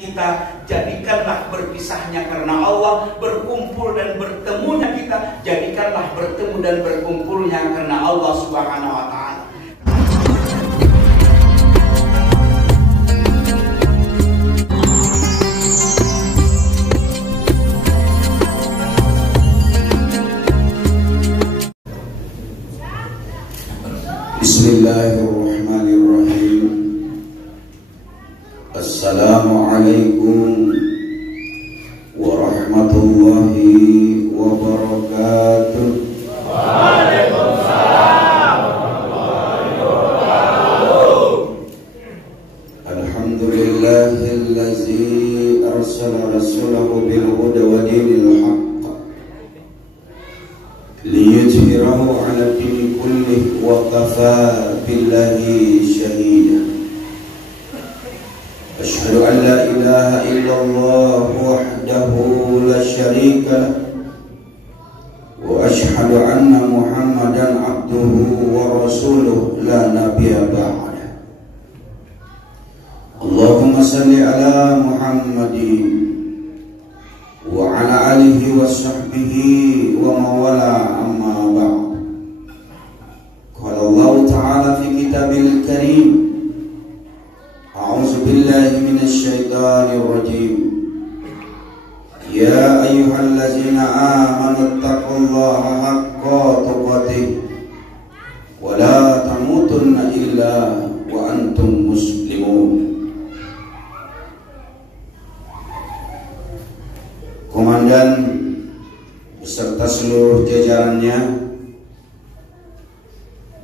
kita, jadikanlah berpisahnya karena Allah, berkumpul dan bertemunya kita, jadikanlah bertemu dan berkumpulnya karena Allah Subhanahu wa Ta'ala. Bismillahirrahmanirrahim. Assalamualaikum warahmatullahi wabarakatuh. Waalaikumsalam warahmatullahi wabarakatuh. Alhamdulillahillazi arsala rasulahu bil huda wa dinil haqq liyudhhirahu 'ala dini kullih wa kafaa billahi shahida. Asyhadu an la ilaha illallah wahdahu la syarika lah wa asyhadu anna Muhammadan abduhu wa rasuluh la nabiyya ba'da. Allahumma salli ala Muhammadin wa ala alihi wa sahbihi wa mawala amma ba'd. Qala Allah ta'ala fi kitabil karim, a'udzu billahi minasy syaithanir rajim. Ya ayyuhallazina amanu taqullaha haqqa tuqatih wa la tamutunna illa wa antum muslimun. Komandan beserta seluruh jajarannya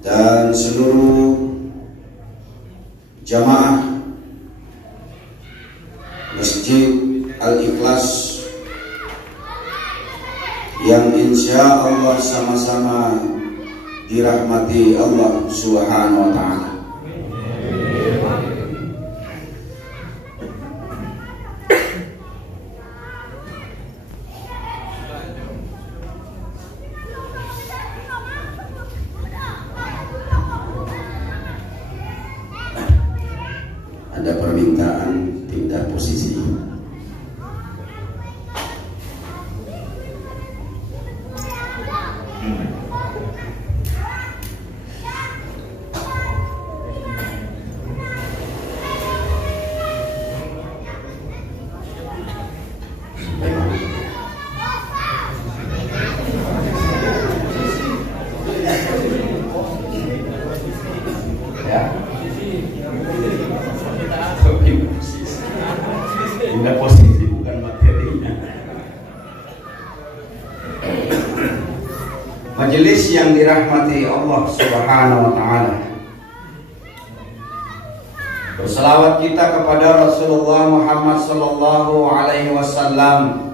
dan seluruh jamaah Masjid Al-Ikhlas yang insya Allah sama-sama dirahmati Allah Subhanahu wa Ta'ala. Ada permintaan pindah posisi. Pindah posisi bukan materinya. Majelis yang dirahmati Allah Subhanahu wa Ta'ala, berselawat kita kepada Rasulullah Muhammad sallallahu alaihi wasallam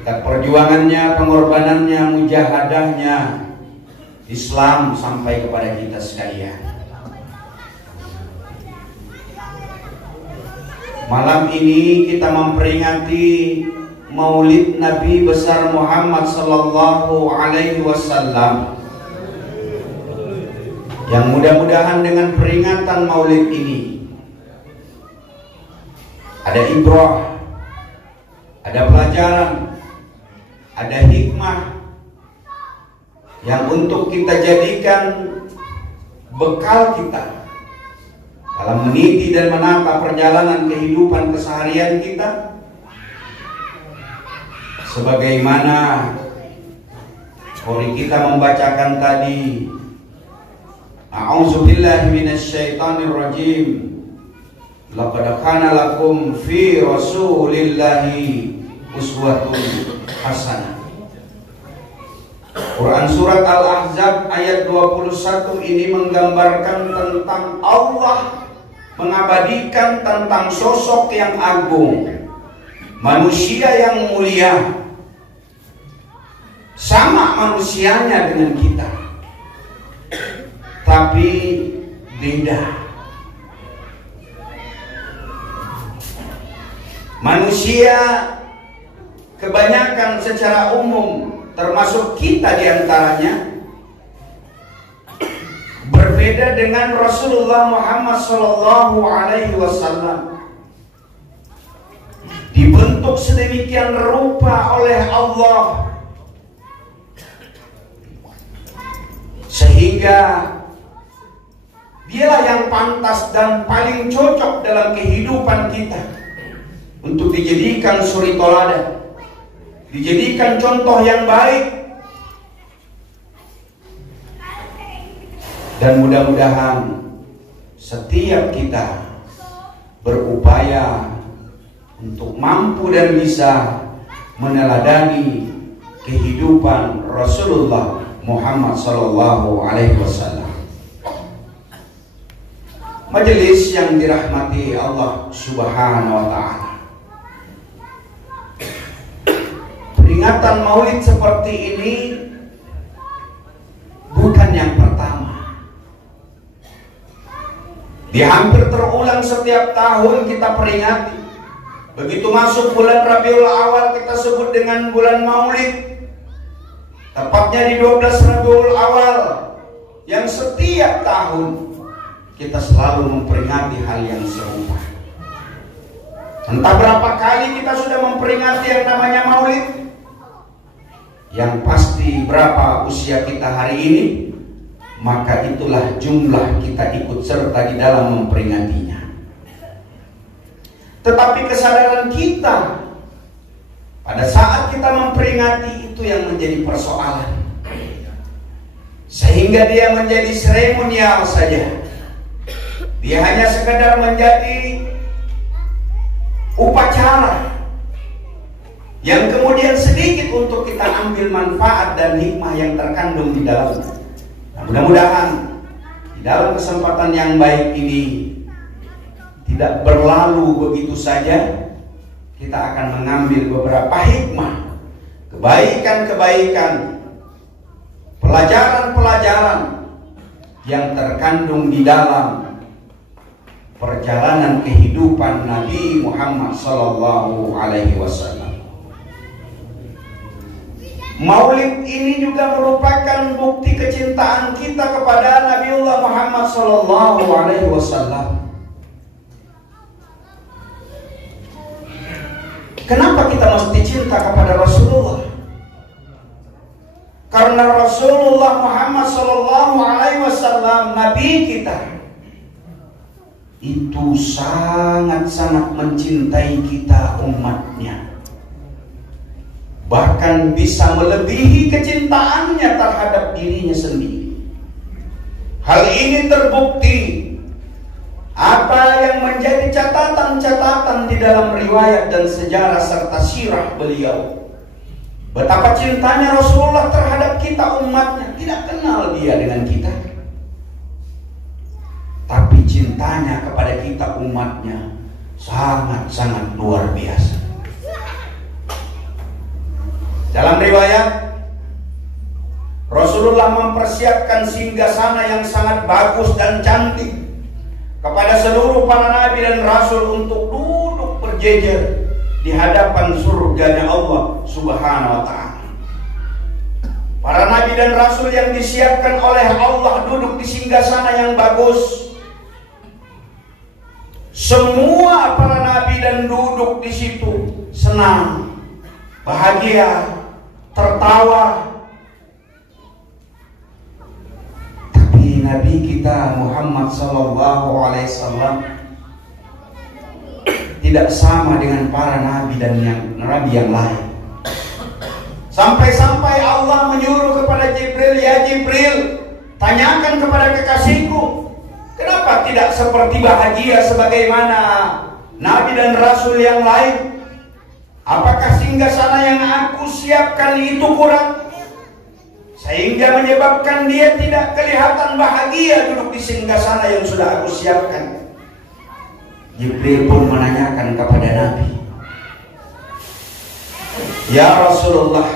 atas perjuangannya, pengorbanannya, mujahadahnya Islam sampai kepada kita sekalian. Malam ini kita memperingati Maulid Nabi besar Muhammad sallallahu alaihi wasallam, yang mudah-mudahan dengan peringatan Maulid ini ada ibrah, ada pelajaran, ada hikmah yang untuk kita jadikan bekal kita dalam meniti dan menata perjalanan kehidupan keseharian kita, sebagaimana Qori kita membacakan tadi, a'udzu billahi minasy syaithanir rajim, laqad kana lakum fi rasulillahi uswatun hasanah. Quran surat Al-Ahzab ayat 21 ini menggambarkan tentang Allah mengabadikan tentang sosok yang agung, manusia yang mulia, sama manusianya dengan kita, tapi beda. Manusia kebanyakan secara umum, termasuk kita diantaranya, berbeda dengan Rasulullah Muhammad SAW. dibentuk sedemikian rupa oleh Allah sehingga dialah yang pantas dan paling cocok dalam kehidupan kita untuk dijadikan suri toladan, dijadikan contoh yang baik. Dan mudah-mudahan setiap kita berupaya untuk mampu dan bisa meneladani kehidupan Rasulullah Muhammad sallallahu alaihi wasallam. Majelis yang dirahmati Allah Subhanahu wa taala. Peringatan Maulid seperti ini bukan yang pertama. Hampir terulang setiap tahun kita peringati. Begitu masuk bulan Rabiul Awal kita sebut dengan bulan Maulid. Tepatnya di 12 Rabiul Awal yang setiap tahun kita selalu memperingati hal yang serupa. Entah berapa kali kita sudah memperingati yang namanya Maulid. Yang pasti berapa usia kita hari ini, maka itulah jumlah kita ikut serta di dalam memperingatinya. Tetapi kesadaran kita pada saat kita memperingati itu yang menjadi persoalan, sehingga dia menjadi seremonial saja. Dia hanya sekedar menjadi upacara yang kemudian sedikit untuk kita ambil manfaat dan hikmah yang terkandung di dalamnya. Mudah-mudahan di dalam kesempatan yang baik ini tidak berlalu begitu saja. Kita akan mengambil beberapa hikmah, kebaikan-kebaikan, pelajaran-pelajaran yang terkandung di dalam perjalanan kehidupan Nabi Muhammad sallallahu alaihi wasallam. Maulid ini juga merupakan bukti kecintaan kita kepada Nabiullah Muhammad sallallahu alaihi wasallam. Kenapa kita mesti cinta kepada Rasulullah? Karena Rasulullah Muhammad sallallahu alaihi wasallam, Nabi kita, itu sangat-sangat mencintai kita umatnya. Bahkan bisa melebihi kecintaannya terhadap dirinya sendiri. Hal ini terbukti apa yang menjadi catatan-catatan di dalam riwayat dan sejarah serta sirah beliau. Betapa cintanya Rasulullah terhadap kita umatnya. Tidak kenal dia dengan kita, tapi cintanya kepada kita umatnya sangat-sangat luar biasa. Dalam riwayat, Rasulullah mempersiapkan singgasana yang sangat bagus dan cantik kepada seluruh para nabi dan rasul untuk duduk berjejer di hadapan surganya Allah Subhanahu wa ta'ala. Para nabi dan rasul yang disiapkan oleh Allah duduk di singgasana yang bagus. Semua para nabi dan duduk di situ senang, bahagia, tertawa. Tapi Nabi kita Muhammad sallallahu alaihi wasallam tidak sama dengan para nabi dan nabi yang lain. Sampai-sampai Allah menyuruh kepada Jibril, "Ya Jibril, tanyakan kepada kekasihku, kenapa tidak seperti bahagia sebagaimana nabi dan rasul yang lain? Apakah singgasana yang aku siapkan itu kurang sehingga menyebabkan dia tidak kelihatan bahagia duduk di singgasana yang sudah aku siapkan?" Jibril pun menanyakan kepada Nabi, "Ya Rasulullah,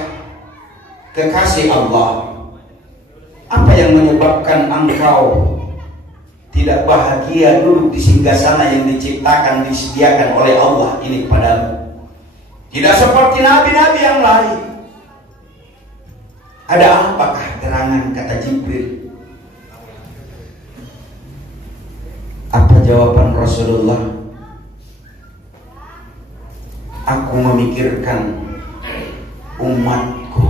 kekasih Allah, apa yang menyebabkan engkau tidak bahagia duduk di singgasana yang diciptakan, disediakan oleh Allah ini kepadamu? Tidak seperti nabi-nabi yang lain. Ada apakah gerangan?" kata Jibril. Apa jawaban Rasulullah? aku memikirkan umatku.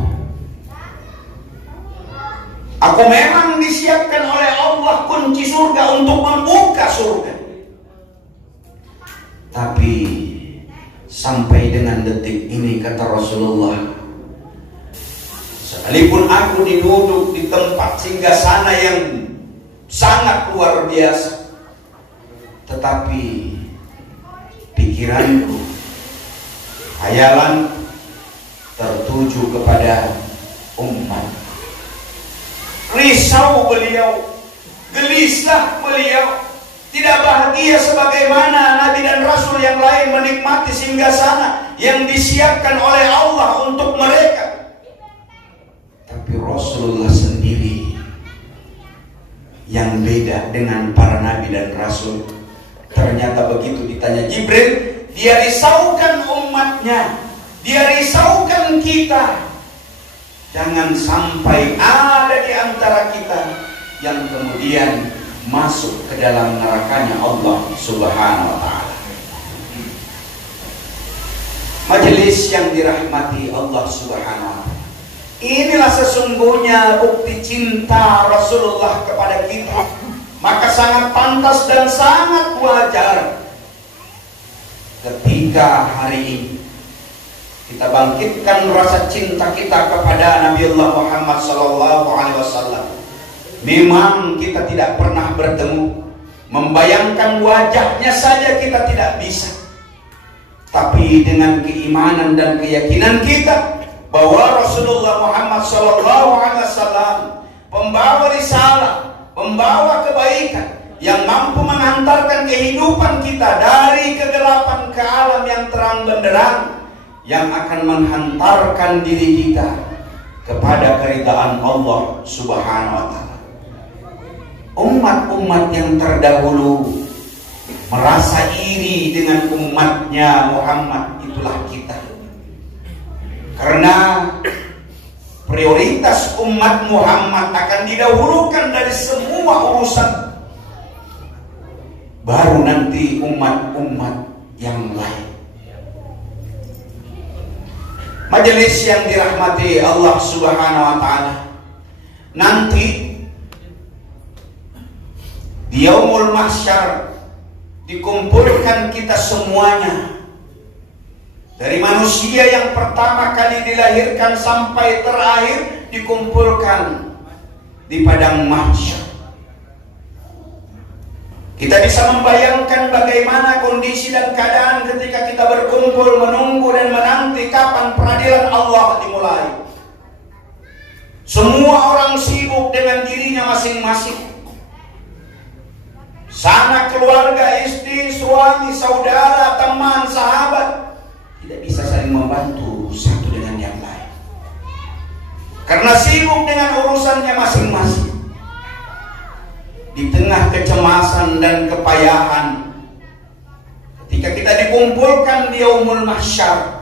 Aku memang disiapkan oleh Allah kunci surga untuk membuka surga. Tapi sampai dengan detik ini, kata Rasulullah, sekalipun aku duduk di tempat singgasana yang sangat luar biasa, tetapi pikiranku, khayalan tertuju kepada umat. Risau beliau, gelisah beliau, tidak bahagia sebagaimana Nabi dan Rasul yang lain menikmati singgasana yang disiapkan oleh Allah untuk mereka. Tapi Rasulullah sendiri yang beda dengan para Nabi dan Rasul. Ternyata begitu ditanya Jibril, dia risaukan umatnya, dia risaukan kita. Jangan sampai ada di antara kita yang kemudian masuk ke dalam nerakanya Allah Subhanahu wa ta'ala. Majelis yang dirahmati Allah Subhanahu wa ta'ala, inilah sesungguhnya bukti cinta Rasulullah kepada kita. Maka sangat pantas dan sangat wajar ketika hari ini kita bangkitkan rasa cinta kita kepada Nabiullah Muhammad SAW. Memang kita tidak pernah bertemu, membayangkan wajahnya saja kita tidak bisa. Tapi dengan keimanan dan keyakinan kita bahwa Rasulullah Muhammad SAW pembawa risalah, pembawa kebaikan yang mampu mengantarkan kehidupan kita dari kegelapan ke alam yang terang benderang, yang akan menghantarkan diri kita kepada keridaan Allah Subhanahu wa ta'ala. Umat-umat yang terdahulu merasa iri dengan umatnya Muhammad, itulah kita. Karena prioritas umat Muhammad akan didahulukan dari semua urusan, baru nanti umat-umat yang lain. Majelis yang dirahmati Allah Subhanahu wa ta'ala, nanti di Yaumul Mahsyar dikumpulkan kita semuanya, dari manusia yang pertama kali dilahirkan sampai terakhir, dikumpulkan di padang mahsyar. Kita bisa membayangkan bagaimana kondisi dan keadaan ketika kita berkumpul menunggu dan menanti kapan peradilan Allah dimulai. Semua orang sibuk dengan dirinya masing-masing. Sanak keluarga, istri, suami, saudara, teman, sahabat tidak bisa saling membantu satu dengan yang lain, karena sibuk dengan urusannya masing-masing. Di tengah kecemasan dan kepayahan, ketika kita dikumpulkan di Yaumul Mahsyar,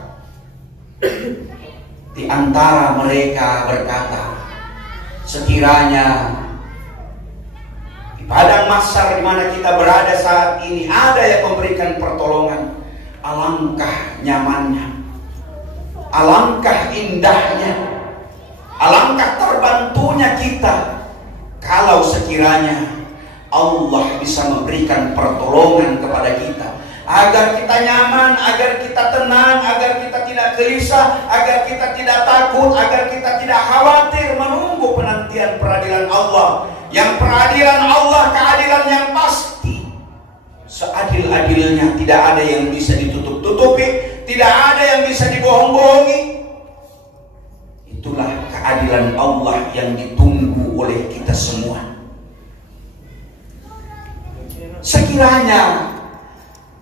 di antara mereka berkata, sekiranya di padang mahsyar di mana kita berada saat ini ada yang memberikan pertolongan, alangkah nyamannya, alangkah indahnya, alangkah terbantunya kita kalau sekiranya Allah bisa memberikan pertolongan kepada kita, agar kita nyaman, agar kita tenang, agar kita tidak gelisah, agar kita tidak takut, agar kita tidak khawatir menunggu penantian peradilan Allah. Yang peradilan Allah keadilan yang pasti, seadil-adilnya, tidak ada yang bisa ditutup-tutupi, tidak ada yang bisa dibohong-bohongi. Itulah keadilan Allah yang ditunggu oleh kita semua. Sekiranya,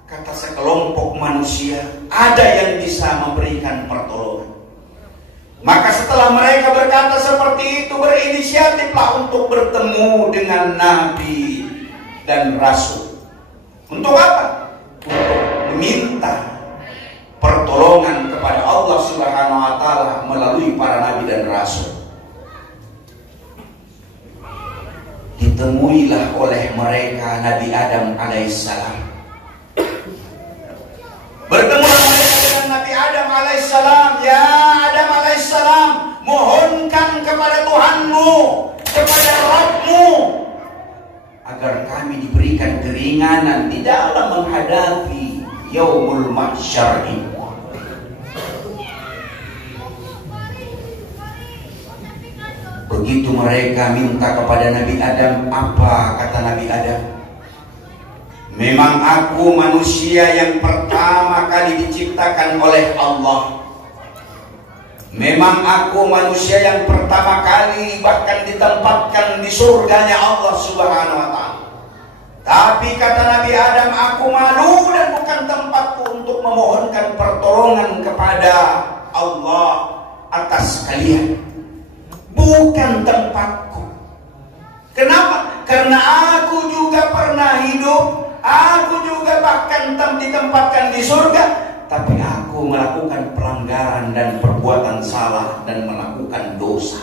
kata sekelompok manusia, ada yang bisa memberikan pertolongan, maka setelah mereka berkata seperti itu, berinisiatiflah untuk bertemu dengan Nabi dan Rasul. Untuk apa? Untuk meminta pertolongan kepada Allah Subhanahu wa ta'ala melalui para Nabi dan Rasul. Ditemuilah oleh mereka Nabi Adam alaihissalam. Bertemulah mereka dengan Nabi kepada Tuhanmu, kepada Rabbmu, agar kami diberikan keringanan di dalam menghadapi yaumul mahsyar ini. Begitu mereka minta kepada Nabi Adam, apa kata Nabi Adam? Memang aku manusia yang pertama kali diciptakan oleh Allah. Memang aku manusia yang pertama kali bahkan ditempatkan di surganya Allah Subhanahu wa ta'ala. Tapi kata Nabi Adam, aku malu dan bukan tempatku untuk memohonkan pertolongan kepada Allah atas kalian. Bukan tempatku. Kenapa? Karena aku juga pernah hidup, aku juga bahkan ditempatkan di surga, tapi aku melakukan pelanggaran dan perbuatan salah dan melakukan dosa.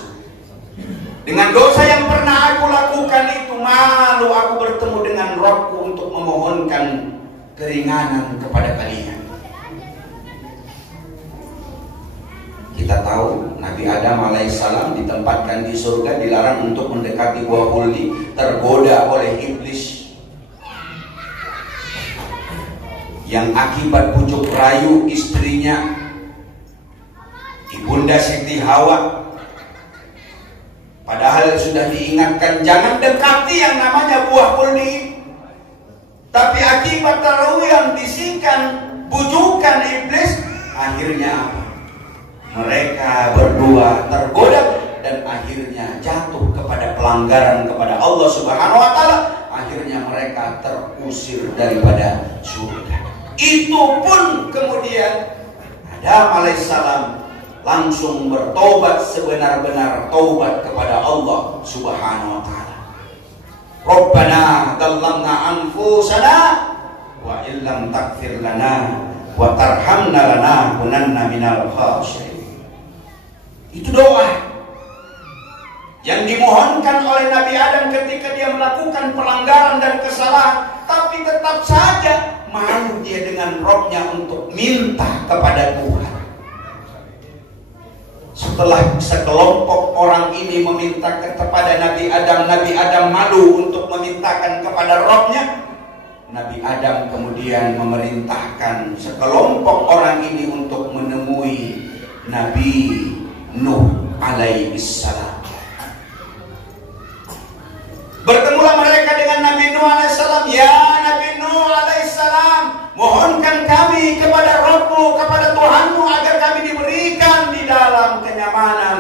Dengan dosa yang pernah aku lakukan itu, malu aku bertemu dengan Rabbku untuk memohonkan keringanan kepada kalian. Kita tahu Nabi Adam alaihissalam ditempatkan di surga, dilarang untuk mendekati buah huldi, tergoda oleh iblis. Yang akibat bujuk rayu istrinya, Ibunda Siti Hawa, padahal sudah diingatkan jangan dekati yang namanya buah huldi, tapi akibat terlalu yang bisikan bujukan iblis, akhirnya mereka berdua tergoda dan akhirnya jatuh kepada pelanggaran kepada Allah Subhanahu wa ta'ala. Akhirnya mereka terusir daripada surga. Itu pun kemudian Adam alaihissalam langsung bertobat sebenar-benar taubat kepada Allah Subhanahu wa ta'ala. Rabbana dallamna anfusana wa illam taghfir lana wa tarhamna lanakunanna minal khasirin. Itu doa yang dimohonkan oleh Nabi Adam ketika dia melakukan pelanggaran dan kesalahan, tapi tetap saja malu dia dengan Rabb-nya untuk minta kepada Tuhan. Setelah sekelompok orang ini meminta kepada Nabi Adam malu untuk memintakan kepada Rabb-nya. Nabi Adam kemudian memerintahkan sekelompok orang ini untuk menemui Nabi Nuh alaihissalam. Bertemulah mereka dengan Nabi Nuh alaihissalam. Ya Nabi Nuh alaihissalam, mohonkan kami kepada Rabbmu, kepada Tuhanmu, agar kami diberikan di dalam kenyamanan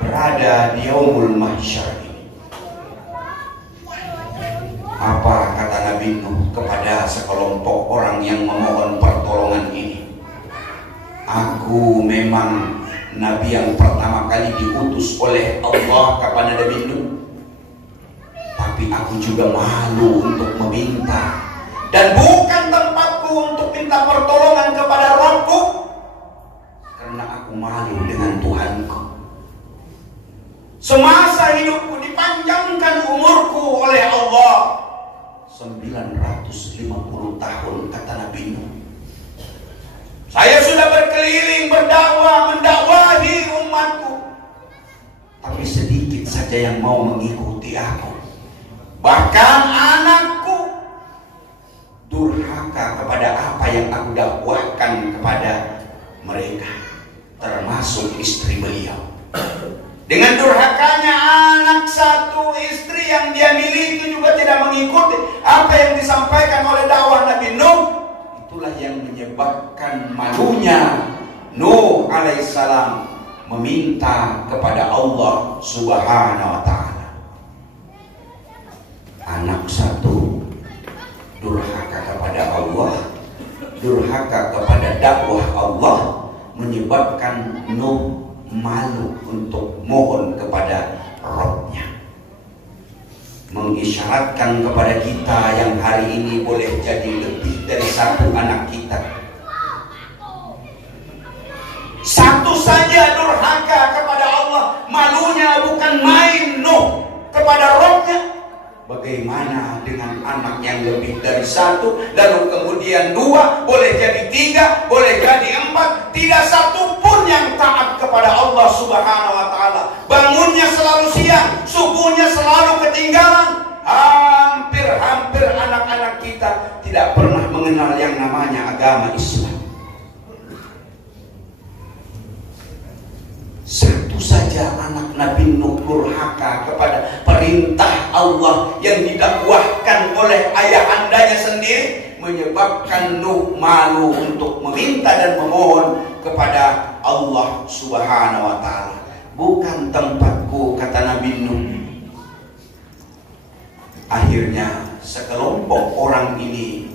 berada di yaumul mahsyar ini. Apa kata Nabi Nuh kepada sekelompok orang yang memohon pertolongan ini? Aku memang Nabi yang pertama kali diutus oleh Allah kepada Nabi Nuh, tapi aku juga malu untuk meminta, dan bukan tempatku untuk minta pertolongan kepada Rabbku, karena aku malu dengan Tuhanku. Semasa hidupku dipanjangkan umurku oleh Allah 950 tahun, kata Nabi Nuh. Saya sudah berkeliling berdakwah, mendakwahi umatku, tapi sedikit saja yang mau mengikuti aku. Bahkan anakku durhaka kepada apa yang aku dakwahkan kepada mereka, termasuk istri beliau. Dengan durhakanya anak satu, istri yang dia miliki juga tidak mengikuti apa yang disampaikan oleh dakwah Nabi Nuh. Itulah yang menyebabkan malunya Nuh alaihissalam meminta kepada Allah Subhanahu wa ta'ala. Anak satu durhaka kepada Allah, durhaka kepada dakwah Allah, menyebabkan Nuh malu untuk mohon kepada Rabb-nya. Mengisyaratkan kepada kita yang hari ini boleh jadi lebih dari satu anak kita. Satu saja durhaka kepada Allah, malunya bukan main Nuh kepada Rabb-nya. Bagaimana dengan anak yang lebih dari satu, lalu kemudian dua, boleh jadi tiga, boleh jadi empat, tidak satu pun yang taat kepada kepada Allah Subhanahu wa Ta'ala. Bangunnya selalu siang, subuhnya selalu ketinggalan. Hampir anak-anak kita tidak pernah mengenal yang namanya agama Islam. Satu saja anak Nabi Nuh durhaka kepada perintah Allah yang didakwahkan oleh ayahandanya sendiri, menyebabkan Nuh malu untuk meminta dan memohon kepada Allah Subhanahu wa Ta'ala. Bukan tempatku, kata Nabi Nuh. Akhirnya sekelompok orang ini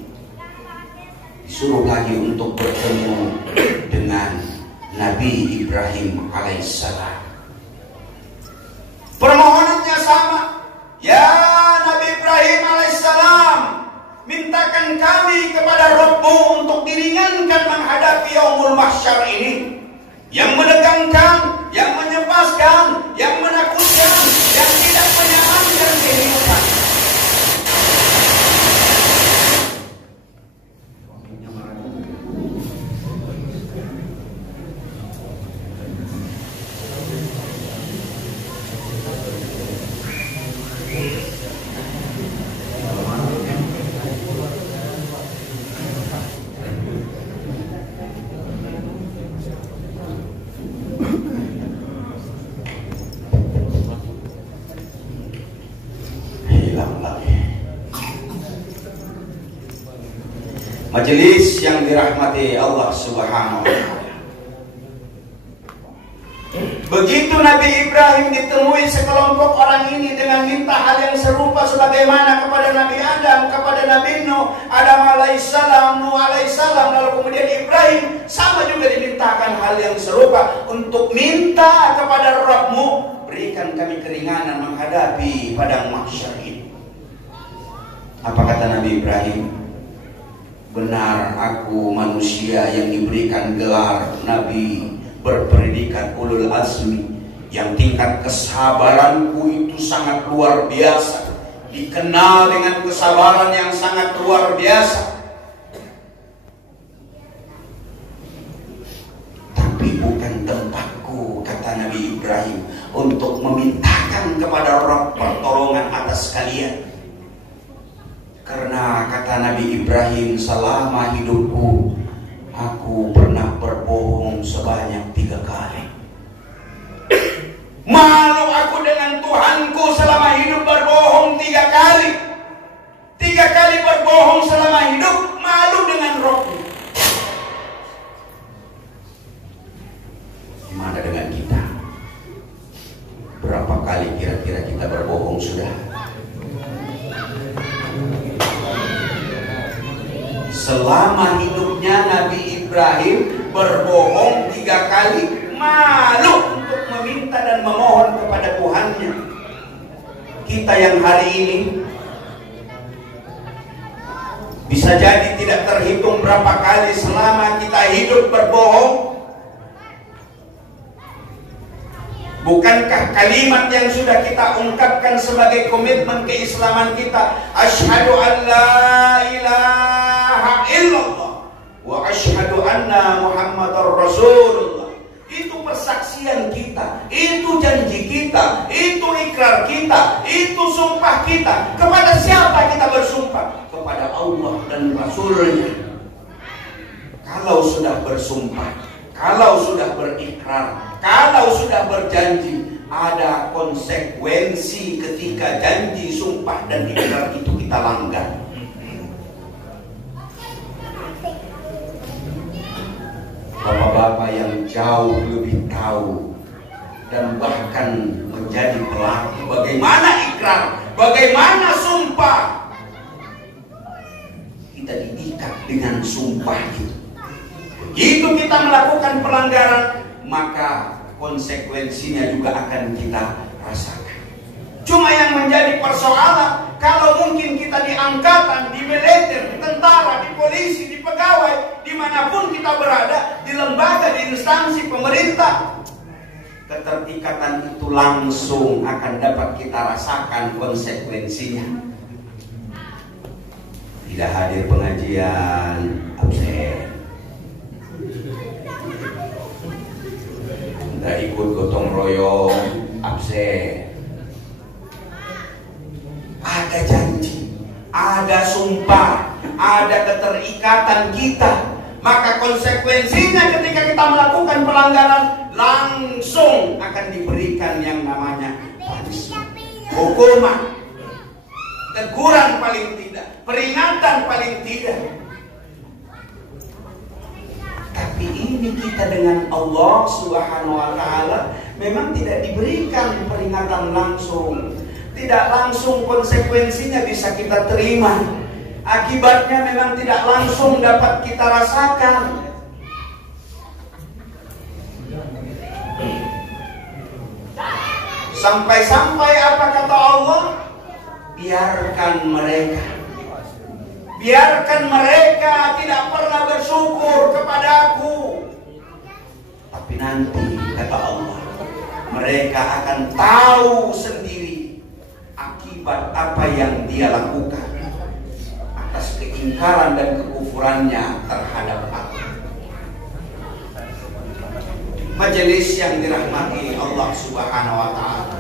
disuruh lagi untuk bertemu dengan Nabi Ibrahim alaihissalam. Permohonannya sama. Ya Nabi Ibrahim alaihissalam, mintakan kami kepada Rabb-Mu untuk diringankan menghadapi yaumul mahsyar ini, yang menegangkan, yang menyepaskan, yang menakutkan, yang tidak menyenangkan kehidupan. Majelis yang dirahmati Allah Subhanahu wa Ta'ala. Begitu Nabi Ibrahim ditemui sekelompok orang ini dengan minta hal yang serupa sebagaimana kepada Nabi Adam, kepada Nabi Nuh, Adam alaihissalam, Nuh alaihissalam, lalu kemudian Ibrahim sama juga dimintakan hal yang serupa untuk minta kepada Rabb-Mu, berikan kami keringanan menghadapi padang mahsyar ini. Apa kata Nabi Ibrahim? Benar, aku manusia yang diberikan gelar Nabi berpredikat ulul azmi, yang tingkat kesabaranku itu sangat luar biasa, dikenal dengan kesabaran yang sangat luar biasa. Tapi bukan tempatku, kata Nabi Ibrahim, untuk memintakan kepada Rabb pertolongan atas kalian. Karena kata Nabi Ibrahim, selama hidupku aku pernah berbohong sebanyak 3 kali. Malu aku dengan Tuhanku selama hidup berbohong 3 kali. 3 kali berbohong selama hidup, malu dengan Rabb-Mu. Gimana dengan kita? Berapa kali kira-kira kita berbohong sudah? Selama hidupnya Nabi Ibrahim berbohong 3 kali, malu untuk meminta dan memohon kepada Tuhannya. Kita yang hari ini bisa jadi tidak terhitung berapa kali selama kita hidup berbohong. Bukankah kalimat yang sudah kita ungkapkan sebagai komitmen keislaman kita, asyhadu an la ilaha illallah wa asyhadu anna muhammadar rasulullah, itu persaksian kita, itu janji kita, itu ikrar kita, itu sumpah kita. Kepada siapa kita bersumpah? Kepada Allah dan Rasulnya. Kalau sudah bersumpah, kalau sudah berikrar, kalau sudah berjanji, ada konsekuensi ketika janji, sumpah, dan ikrar itu kita langgar. Bapak-bapak yang jauh lebih tahu dan bahkan menjadi pelaku bagaimana ikrar, bagaimana sumpah, kita diikat dengan sumpah itu. Begitu kita melakukan pelanggaran, maka konsekuensinya juga akan kita rasakan. Cuma yang menjadi persoalan, kalau mungkin kita di angkatan, di militer, di tentara, di polisi, di pegawai, dimanapun kita berada, di lembaga, di instansi pemerintah, keterikatan itu langsung akan dapat kita rasakan konsekuensinya. Tidak hadir pengajian, absen. Nggak ikut gotong royong, absen. Ada janji, ada sumpah, ada keterikatan kita. Maka konsekuensinya ketika kita melakukan pelanggaran, langsung akan diberikan yang namanya hukuman, teguran paling tidak, peringatan paling tidak. Tapi ini kita dengan Allah Subhanahu wa Ta'ala memang tidak diberikan peringatan langsung, tidak langsung konsekuensinya bisa kita terima. Akibatnya memang tidak langsung dapat kita rasakan. Sampai-sampai apa kata Allah? Biarkan mereka tidak pernah bersyukur kepadaku. Tapi nanti kata Allah, mereka akan tahu sendiri akibat apa yang dia lakukan atas keingkaran dan kekufurannya terhadap aku. Majelis yang dirahmati Allah Subhanahu wa Ta'ala,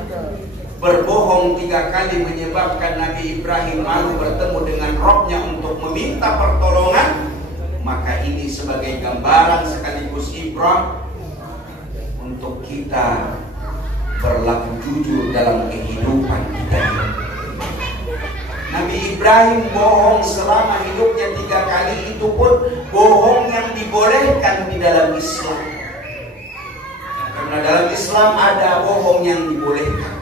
berbohong 3 kali menyebabkan Nabi Ibrahim malu bertemu dengan Rabb-Nya untuk meminta pertolongan. Maka ini sebagai gambaran sekaligus ibrah untuk kita berlaku jujur dalam kehidupan kita. Nabi Ibrahim bohong selama hidupnya 3 kali, itu pun bohong yang dibolehkan di dalam Islam. Karena dalam Islam ada bohong yang dibolehkan.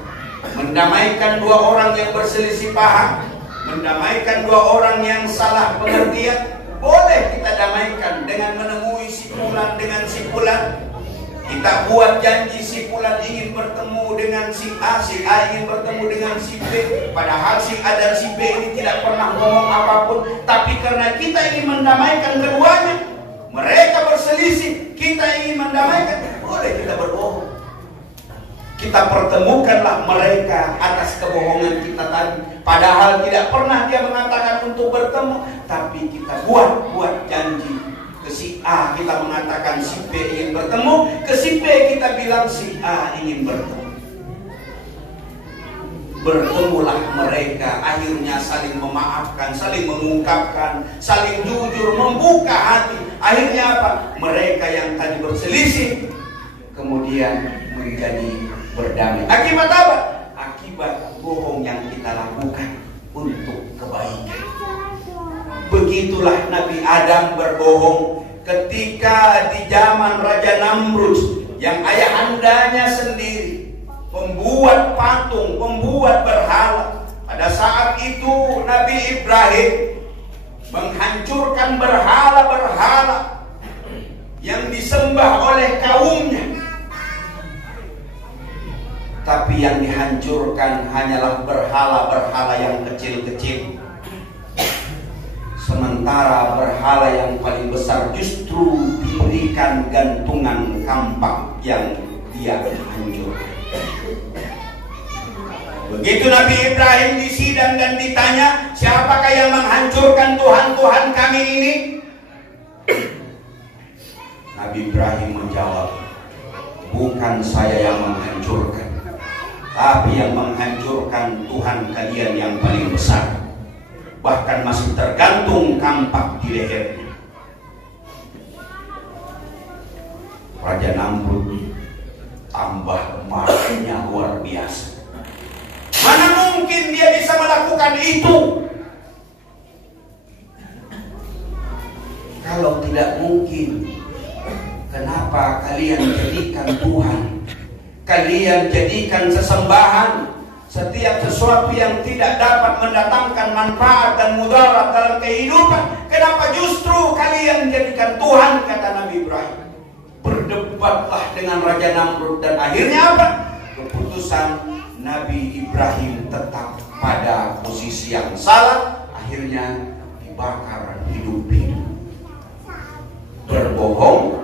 Mendamaikan 2 orang yang berselisih paham, mendamaikan 2 orang yang salah pengertian, boleh kita damaikan dengan menemui si fulan dengan si fulan. Kita buat janji si fulan ingin bertemu dengan si A ingin bertemu dengan si B. Padahal si A dan si B ini tidak pernah ngomong apapun. Tapi karena kita ingin mendamaikan keduanya, mereka berselisih, kita ingin mendamaikan, boleh kita berbohong. Kita pertemukanlah mereka atas kebohongan kita tadi. Padahal tidak pernah dia mengatakan untuk bertemu, tapi kita buat janji. Ke si A kita mengatakan si B ingin bertemu, ke si B kita bilang si A ingin bertemu. Bertemulah mereka, akhirnya saling memaafkan, saling mengungkapkan, saling jujur, membuka hati. Akhirnya apa? Mereka yang tadi berselisih kemudian menjadi berdamai. Akibat apa? Akibat bohong yang kita lakukan untuk kebaikan. Begitulah Nabi Adam berbohong ketika di zaman Raja Namrud yang ayahandanya sendiri membuat patung, membuat berhala. Pada saat itu Nabi Ibrahim menghancurkan berhala-berhala yang disembah oleh kaumnya. Tapi yang dihancurkan hanyalah berhala-berhala yang kecil-kecil. Sementara berhala yang paling besar justru diberikan gantungan kampak yang dia hancurkan. Begitu Nabi Ibrahim disidang dan ditanya, siapakah yang menghancurkan Tuhan-Tuhan kami ini? Nabi Ibrahim menjawab, bukan saya yang menghancurkan, tapi yang menghancurkan Tuhan kalian yang paling besar. Bahkan masih tergantung kampak di lehernya. Raja Namrud tambah marahnya luar biasa. Mana mungkin dia bisa melakukan itu? Kalau tidak mungkin, kenapa kalian jadikan Tuhan? Kalian jadikan sesembahan setiap sesuatu yang tidak dapat mendatangkan manfaat dan mudarat dalam kehidupan. Kenapa justru kalian jadikan Tuhan? Kata Nabi Ibrahim. Berdebatlah dengan Raja Namrud dan akhirnya apa? Keputusan Nabi Ibrahim tetap pada posisi yang salah. Akhirnya dibakar hidup-hidup. Berbohong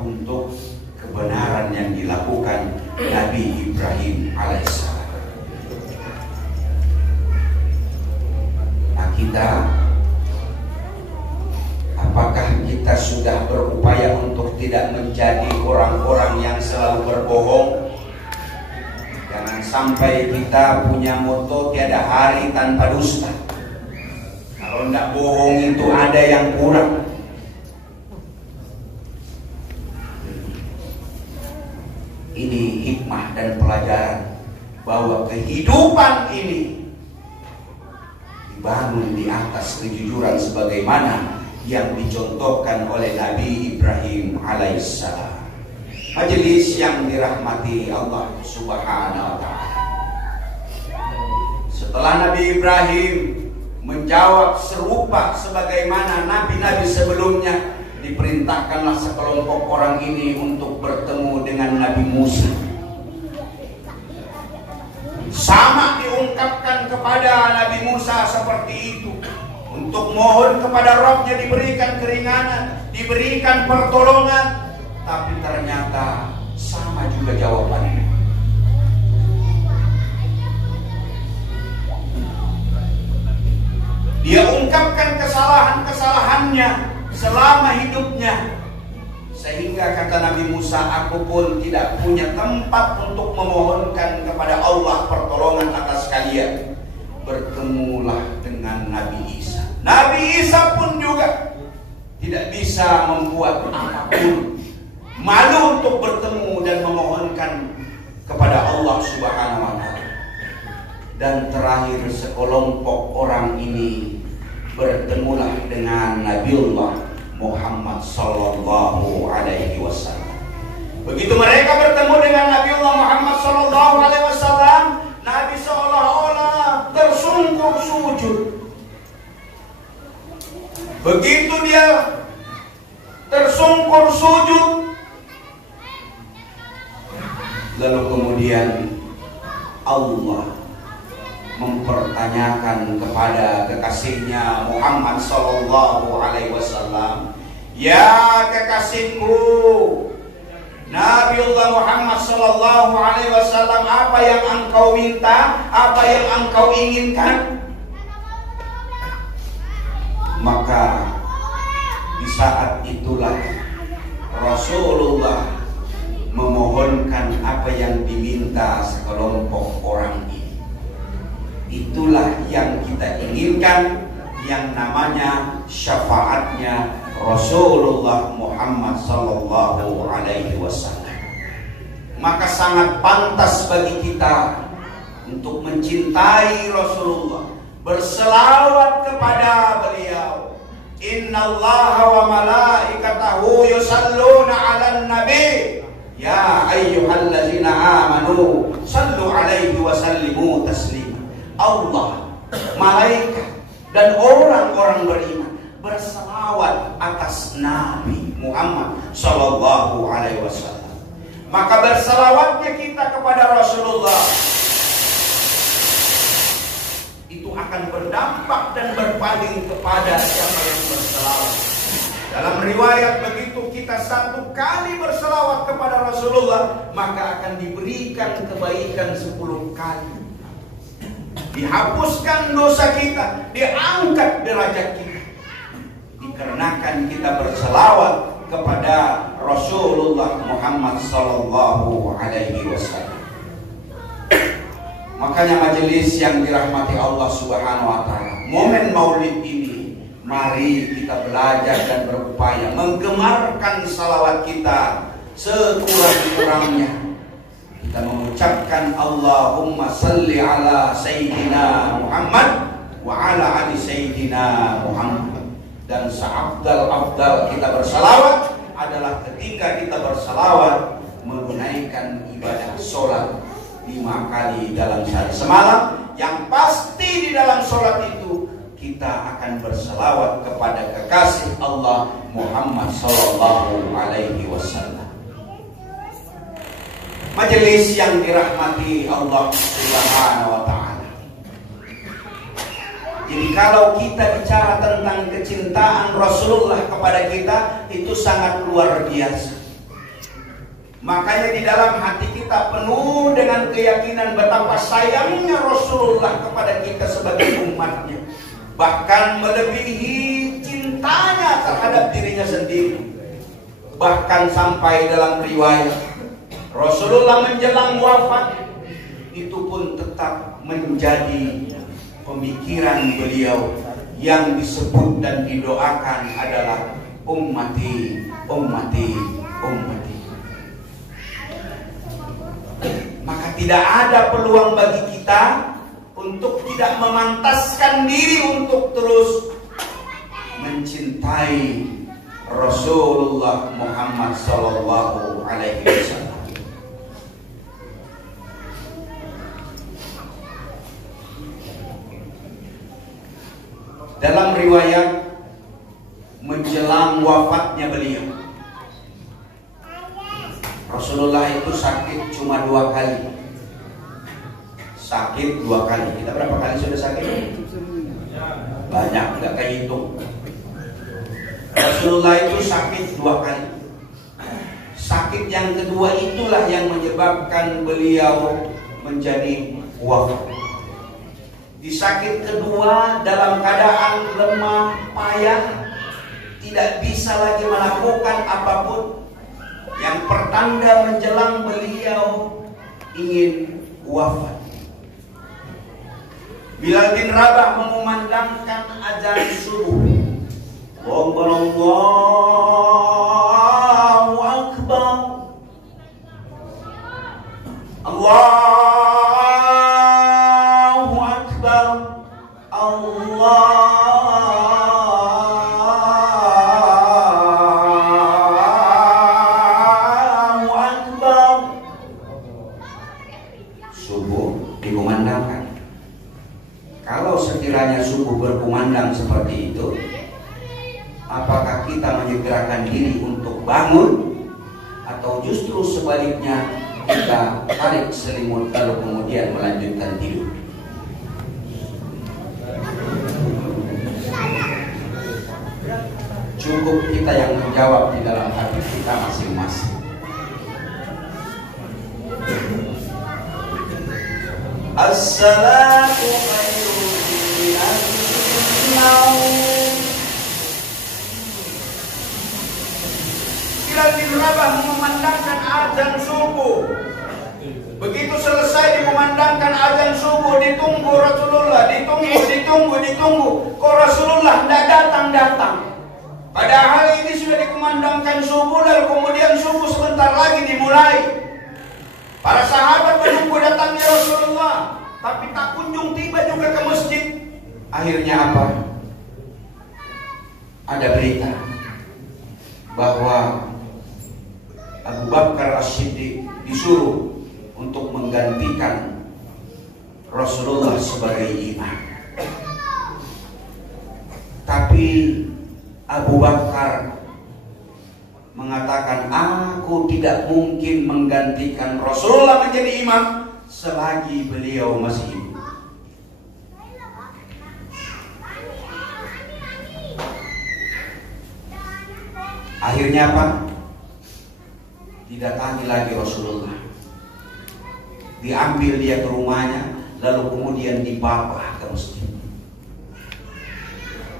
untuk kebenaran yang dilakukan Nabi Ibrahim alaihissalam. Kita, apakah kita sudah berupaya untuk tidak menjadi orang-orang yang selalu berbohong. Jangan sampai kita punya moto tiada hari tanpa dusta. Kalau tidak bohong itu ada yang kurang. Ini hikmah dan pelajaran bahwa kehidupan ini dibangun di atas kejujuran sebagaimana yang dicontohkan oleh Nabi Ibrahim alaihissalam. Majelis yang dirahmati Allah Subhanahu wa ta'ala. Setelah Nabi Ibrahim menjawab serupa sebagaimana nabi-nabi sebelumnya, diperintahkanlah sekelompok orang ini untuk bertemu dengan Nabi Musa. Sama diungkapkan kepada Nabi Musa seperti itu, untuk mohon kepada Rabb-Nya diberikan keringanan, diberikan pertolongan, tapi ternyata sama juga jawabannya. Dia ungkapkan kesalahan-kesalahannya selama hidupnya, sehingga kata Nabi Musa, aku pun tidak punya tempat untuk memohonkan kepada Allah pertolongan atas kalian. Bertemulah dengan Nabi Isa. Nabi Isa pun juga tidak bisa membuat apapun, malu untuk bertemu dan memohonkan kepada Allah Subhanahu wa ta'ala. Dan terakhir sekelompok orang ini bertemulah dengan Nabiullah Muhammad sallallahu alaihi wasallam. Begitu mereka bertemu dengan Nabiullah Muhammad sallallahu alaihi wasallam, Nabi seolah-olah tersungkur sujud. Begitu dia tersungkur sujud, lalu kemudian Allah mempertanyakan kepada kekasihnya Muhammad sallallahu alaihi wasallam, ya kekasihku Nabiullah Muhammad sallallahu alaihi wasallam, apa yang engkau minta, apa yang engkau inginkan? Maka di saat itulah Rasulullah memohonkan apa yang diminta sekelompok orang ini. Itulah yang kita inginkan, yang namanya syafaatnya Rasulullah Muhammad sallallahu alaihi wasallam. Maka sangat pantas bagi kita untuk mencintai Rasulullah, berselawat kepada beliau. Innallaha wa malaikatahu yusalluna 'alan nabi ya ayyuhallazina amanu sallu 'alaihi wa sallimu taslima. Allah, malaikat, dan orang-orang beriman berselawat atas Nabi Muhammad sallallahu alaihi wasallam. Maka berselawatnya kita kepada Rasulullah itu akan berdampak dan berpaling kepada siapa yang berselawat. Dalam riwayat begitu kita satu kali berselawat kepada Rasulullah, maka akan diberikan kebaikan 10 kali. Dihapuskan dosa kita, diangkat derajat kita, dikarenakan kita berselawat kepada Rasulullah Muhammad sallallahu alaihi wasallam. Makanya majelis yang dirahmati Allah Subhanahu wa ta'ala, momen maulid ini mari kita belajar dan berupaya menggemarkan salawat kita sekurang-kurangnya. Kita mengucapkan Allahumma salli ala Sayyidina Muhammad wa ala ali Sayyidina Muhammad. Dan seabdal-abdal kita bersalawat adalah ketika kita bersalawat menunaikan ibadah sholat 5 kali dalam sehari semalam, yang pasti di dalam sholat itu kita akan bersalawat kepada kekasih Allah Muhammad sallallahu alaihi wasallam. Majelis yang dirahmati Allah Subhanahu wa ta'ala. Jadi kalau kita bicara tentang kecintaan Rasulullah kepada kita, itu sangat luar biasa. Makanya di dalam hati kita penuh dengan keyakinan betapa sayangnya Rasulullah kepada kita sebagai umatnya. Bahkan melebihi cintanya terhadap dirinya sendiri. Bahkan sampai dalam riwayat Rasulullah menjelang wafat itu pun tetap menjadi pemikiran beliau yang disebut dan didoakan adalah ummati, ummati, ummati. Maka tidak ada peluang bagi kita untuk tidak memantaskan diri untuk terus mencintai Rasulullah Muhammad sallallahu alaihi wasallam. Dalam riwayat menjelang wafatnya beliau, Rasulullah itu sakit cuma 2 kali. Sakit 2 kali. Kita berapa kali sudah sakit? Banyak, nggak kehitung. Rasulullah itu sakit 2 kali. Sakit yang kedua itulah yang menyebabkan beliau menjadi wafat. Di sakit kedua dalam keadaan lemah, payah, tidak bisa lagi melakukan apapun, yang pertanda menjelang beliau ingin wafat. Bilal bin Rabah mengumandangkan azan subuh. Allahu Akbar, Allahu Akbar, Allahu Akbar. Subuh dikumandangkan. Kalau sekiranya subuh berkumandang seperti itu, apakah kita menyegerakan diri untuk bangun, atau justru sebaliknya kita tarik selimut lalu kemudian melanjutkan tidur? Cukup kita yang menjawab di dalam hati kita masing-masing. As-salatu khairun minan naum. Bilal bin Rabah memandangkan azan subuh. Begitu selesai dimandangkan azan subuh, ditunggu Rasulullah, ditunggu. Kok Rasulullah tidak datang-datang? Padahal ini sudah dikumandangkan subuh, lalu kemudian subuh sebentar lagi dimulai. Para sahabat menunggu datangnya Rasulullah, tapi tak kunjung tiba juga ke masjid. Akhirnya apa? Ada berita bahwa Abu Bakar As-Siddiq disuruh untuk menggantikan Rasulullah sebagai imam. Tapi Abu Bakar mengatakan, aku tidak mungkin menggantikan Rasulullah menjadi imam selagi beliau masih hidup. Akhirnya apa? Didatangi lagi Rasulullah, diambil dia ke rumahnya, lalu kemudian dipapa ke masjid.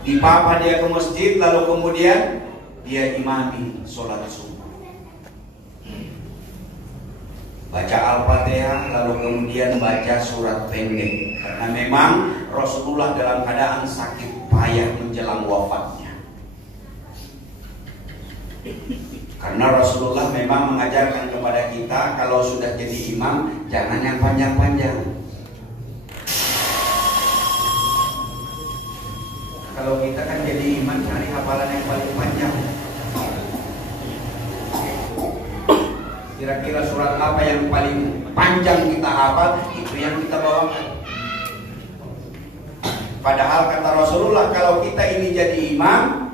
Dipapa dia ke masjid, lalu kemudian dia imami sholat subuh. Baca Al-Fatihah, lalu kemudian baca surat pendek. Karena memang Rasulullah dalam keadaan sakit payah menjelang wafatnya. Karena Rasulullah memang mengajarkan kepada kita, kalau sudah jadi imam, jangan yang panjang-panjang. Kalau kita kan jadi imam, cari hafalan yang paling panjang. Kira-kira surat apa yang paling panjang kita hafal, itu yang kita bawakan. Padahal kata Rasulullah, kalau kita ini jadi imam,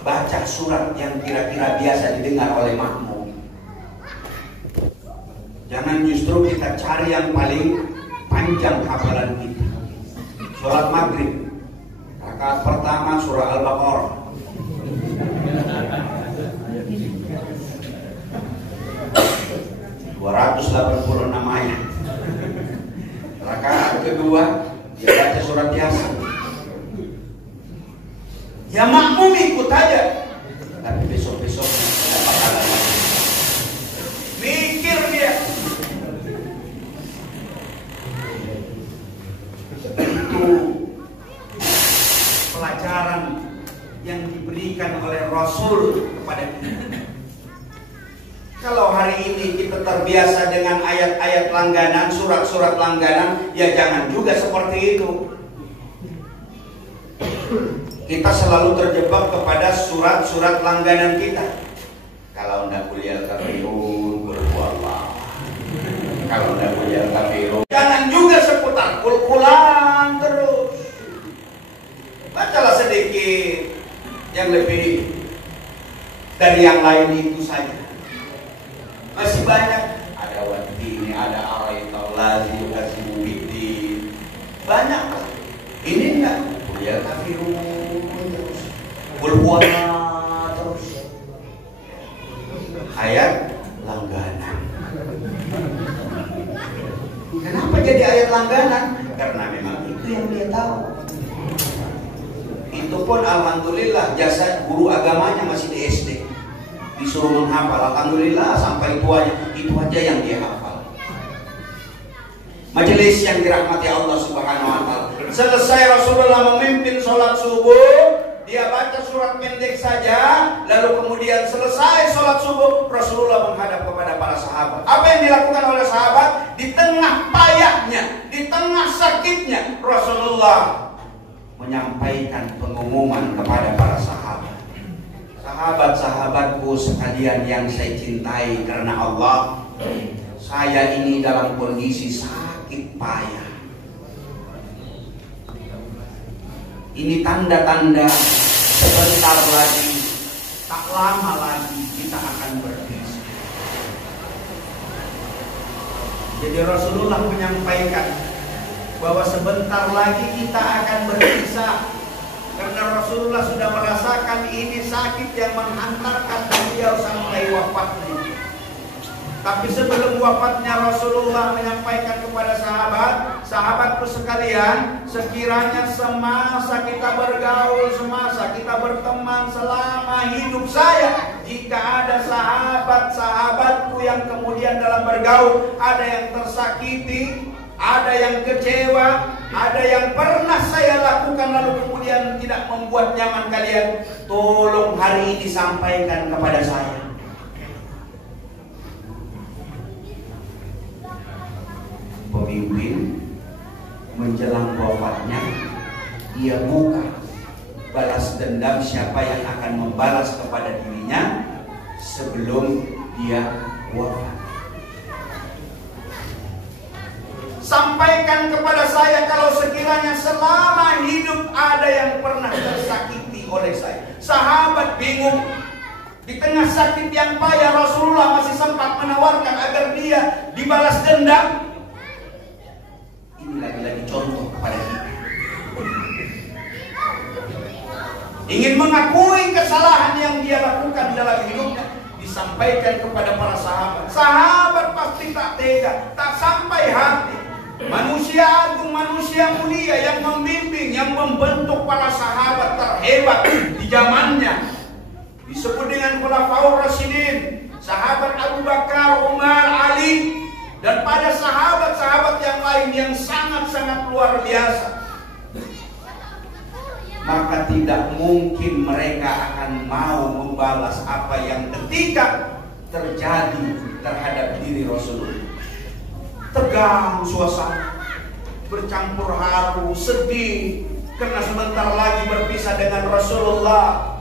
baca surat yang kira-kira biasa didengar oleh makmum. Jangan justru kita cari yang paling panjang hafalan kita. Sholat maghrib, rakaat pertama surah Al-Baqarah. (286 ayat). Rakaat kedua dia baca surat Yasin. Ya makmum ikut aja. Tapi besok-besok turun kepada kita. Kalau hari ini kita terbiasa dengan ayat-ayat langganan, surat-surat langganan, ya jangan juga seperti itu. Kita selalu terjebak kepada surat-surat langganan kita. Kalau ndak kuliah kafirun, berbuatlah. Kalau ndak kuliah kafirun, jangan juga seputar kul-kulan terus. Bacalah sedikit yang lebih dari yang lain itu saja. Masih banyak. Ada wadini, ada araital lazi, azimubidin. Banyak. Ini enggak. Kuliah kafirun terus. Kulhuwala terus. Ayat langganan. Kenapa jadi ayat langganan? Karena memang itu yang dia tahu. Itu pun alhamdulillah jasa guru agamanya masih di SD. Disuruh menghafal, alhamdulillah sampai itu aja yang dia hafal. Majelis yang dirahmati Allah Subhanahu wa taala. Selesai Rasulullah memimpin sholat subuh, dia baca surat pendek saja, lalu kemudian selesai sholat subuh, Rasulullah menghadap kepada para sahabat. Apa yang dilakukan oleh sahabat? Di tengah payahnya, di tengah sakitnya, Rasulullah menyampaikan pengumuman kepada para sahabat. Sahabat-sahabatku sekalian yang saya cintai karena Allah, saya ini dalam kondisi sakit payah. Ini tanda-tanda sebentar lagi, tak lama lagi kita akan berpisah. Jadi Rasulullah menyampaikan bahwa sebentar lagi kita akan berpisah. Karena Rasulullah sudah merasakan ini sakit yang menghantarkan beliau sampai wafatnya. Tapi sebelum wafatnya Rasulullah menyampaikan kepada sahabatku sekalian, sekiranya semasa kita bergaul, semasa kita berteman, selama hidup saya, jika ada sahabat-sahabatku yang kemudian dalam bergaul ada yang tersakiti, ada yang kecewa, ada yang pernah saya lakukan lalu kemudian tidak membuat nyaman kalian, tolong hari ini sampaikan kepada saya. Pemimpin menjelang wafatnya, dia buka balas dendam siapa yang akan membalas kepada dirinya sebelum dia wafat. Sampaikan kepada saya kalau sekiranya selama hidup ada yang pernah tersakiti oleh saya. Sahabat bingung. Di tengah sakit yang payah Rasulullah masih sempat menawarkan agar dia dibalas dendam. Ini lagi-lagi contoh kepada kita. Ingin mengakui kesalahan yang dia lakukan dalam hidupnya, disampaikan kepada para sahabat. Sahabat pasti tak tega, tak sampai hati. Manusia agung, manusia mulia yang membimbing, yang membentuk para sahabat terhebat di zamannya, disebut dengan Khulafaur Rasyidin, sahabat Abu Bakar, Umar, Ali, dan pada sahabat-sahabat yang lain yang sangat-sangat luar biasa. Maka tidak mungkin mereka akan mau membalas apa yang ketika terjadi terhadap diri Rasulullah. Tegang suasana, bercampur haru, sedih karena sebentar lagi berpisah dengan Rasulullah.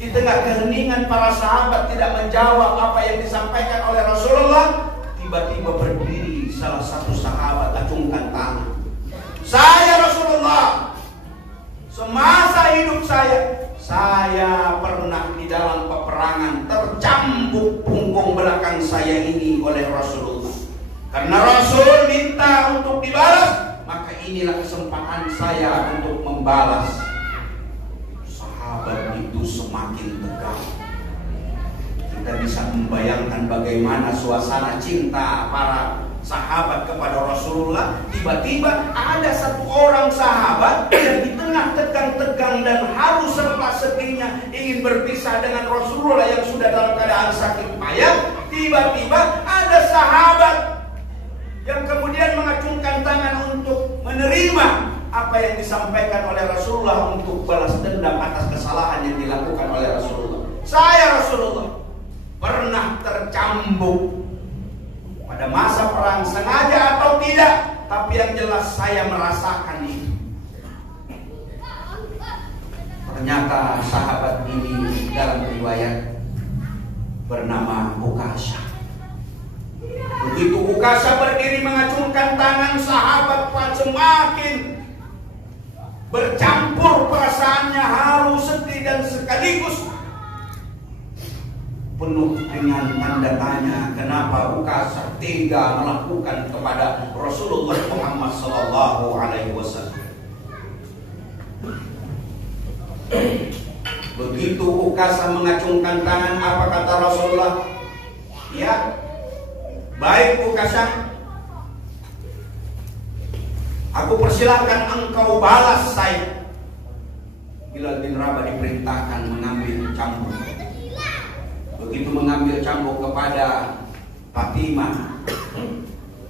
Di tengah keheningan para sahabat tidak menjawab apa yang disampaikan oleh Rasulullah, tiba-tiba berdiri salah satu sahabat, acungkan tangan. Saya Rasulullah, semasa hidup saya pernah di dalam peperangan tercambuk punggung belakang saya ini oleh Rasulullah. Karena Rasul minta untuk dibalas, maka inilah kesempatan saya untuk membalas. Sahabat itu semakin tegang. Kita bisa membayangkan bagaimana suasana cinta para sahabat kepada Rasulullah. Tiba-tiba ada satu orang sahabat yang di tengah tegang-tegang dan haru serta sedihnya ingin berpisah dengan Rasulullah yang sudah dalam keadaan sakit payah. Tiba-tiba ada sahabat yang kemudian mengacungkan tangan untuk menerima apa yang disampaikan oleh Rasulullah untuk balas dendam atas kesalahan yang dilakukan oleh Rasulullah. Saya Rasulullah pernah tercambuk pada masa perang, sengaja atau tidak, tapi yang jelas saya merasakan itu. Ternyata sahabat ini dalam riwayat bernama Ukasha. Begitu Ukasha berdiri mengacungkan tangan, sahabat semakin bercampur perasaannya, haru, sedih, dan sekaligus penuh dengan tanda tanya, kenapa Ukasha tega melakukan kepada Rasulullah Muhammad sallallahu alaihi wasallam. Begitu Ukasha mengacungkan tangan, apa kata Rasulullah? Ya, baik Ukasha, aku persilakan engkau balas saya. Bilal bin Rabah diperintahkan mengambil cambuk. Begitu mengambil cambuk kepada Fatimah,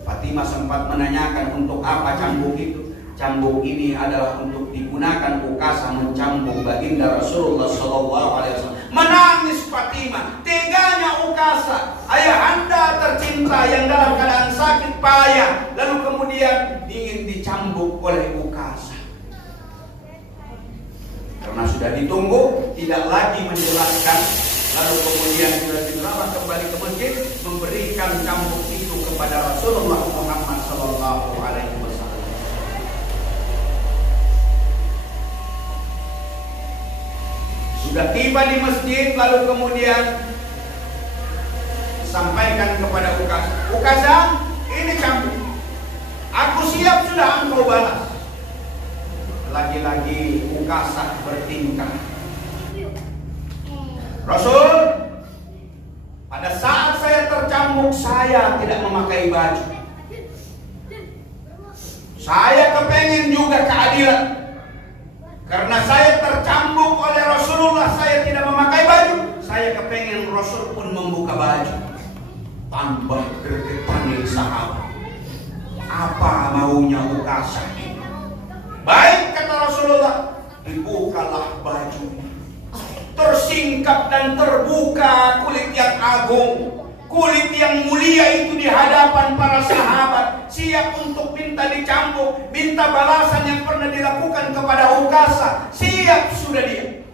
Fatimah sempat menanyakan untuk apa cambuk itu. Cambuk ini adalah untuk digunakan Ukasha mencambuk baginda Rasulullah SAW. Menangis Fatimah, teganya Ukasha, ayahanda tercinta yang dalam keadaan sakit payah, lalu kemudian ingin dicambuk oleh Ukasha. Karena sudah ditunggu, tidak lagi menjelaskan. Lalu kemudian Bilal bin Rabah kembali ke masjid, memberikan cambuk itu kepada Rasulullah Muhammad sallallahu alaihi wasallam. Sudah tiba di masjid, lalu kemudian disampaikan kepada Ukasha, Ukasha, ini cambuk, aku siap sudah engkau balas. Lagi-lagi Ukasha bertingkah, Rasul, pada saat saya tercambuk, saya tidak memakai baju. Saya kepengen juga keadilan. Karena saya tercambuk oleh Rasulullah, saya tidak memakai baju. Saya kepengen Rasul pun membuka baju. Tambah gergetan sahabat. Apa maunya Ukasha ini? Baik, kata Rasulullah, dibukalah baju. Tersingkap dan terbuka kulit yang agung, kulit yang mulia itu di hadapan para sahabat, siap untuk minta dicambuk, minta balasan yang pernah dilakukan kepada Ukasha. Siap sudah dia.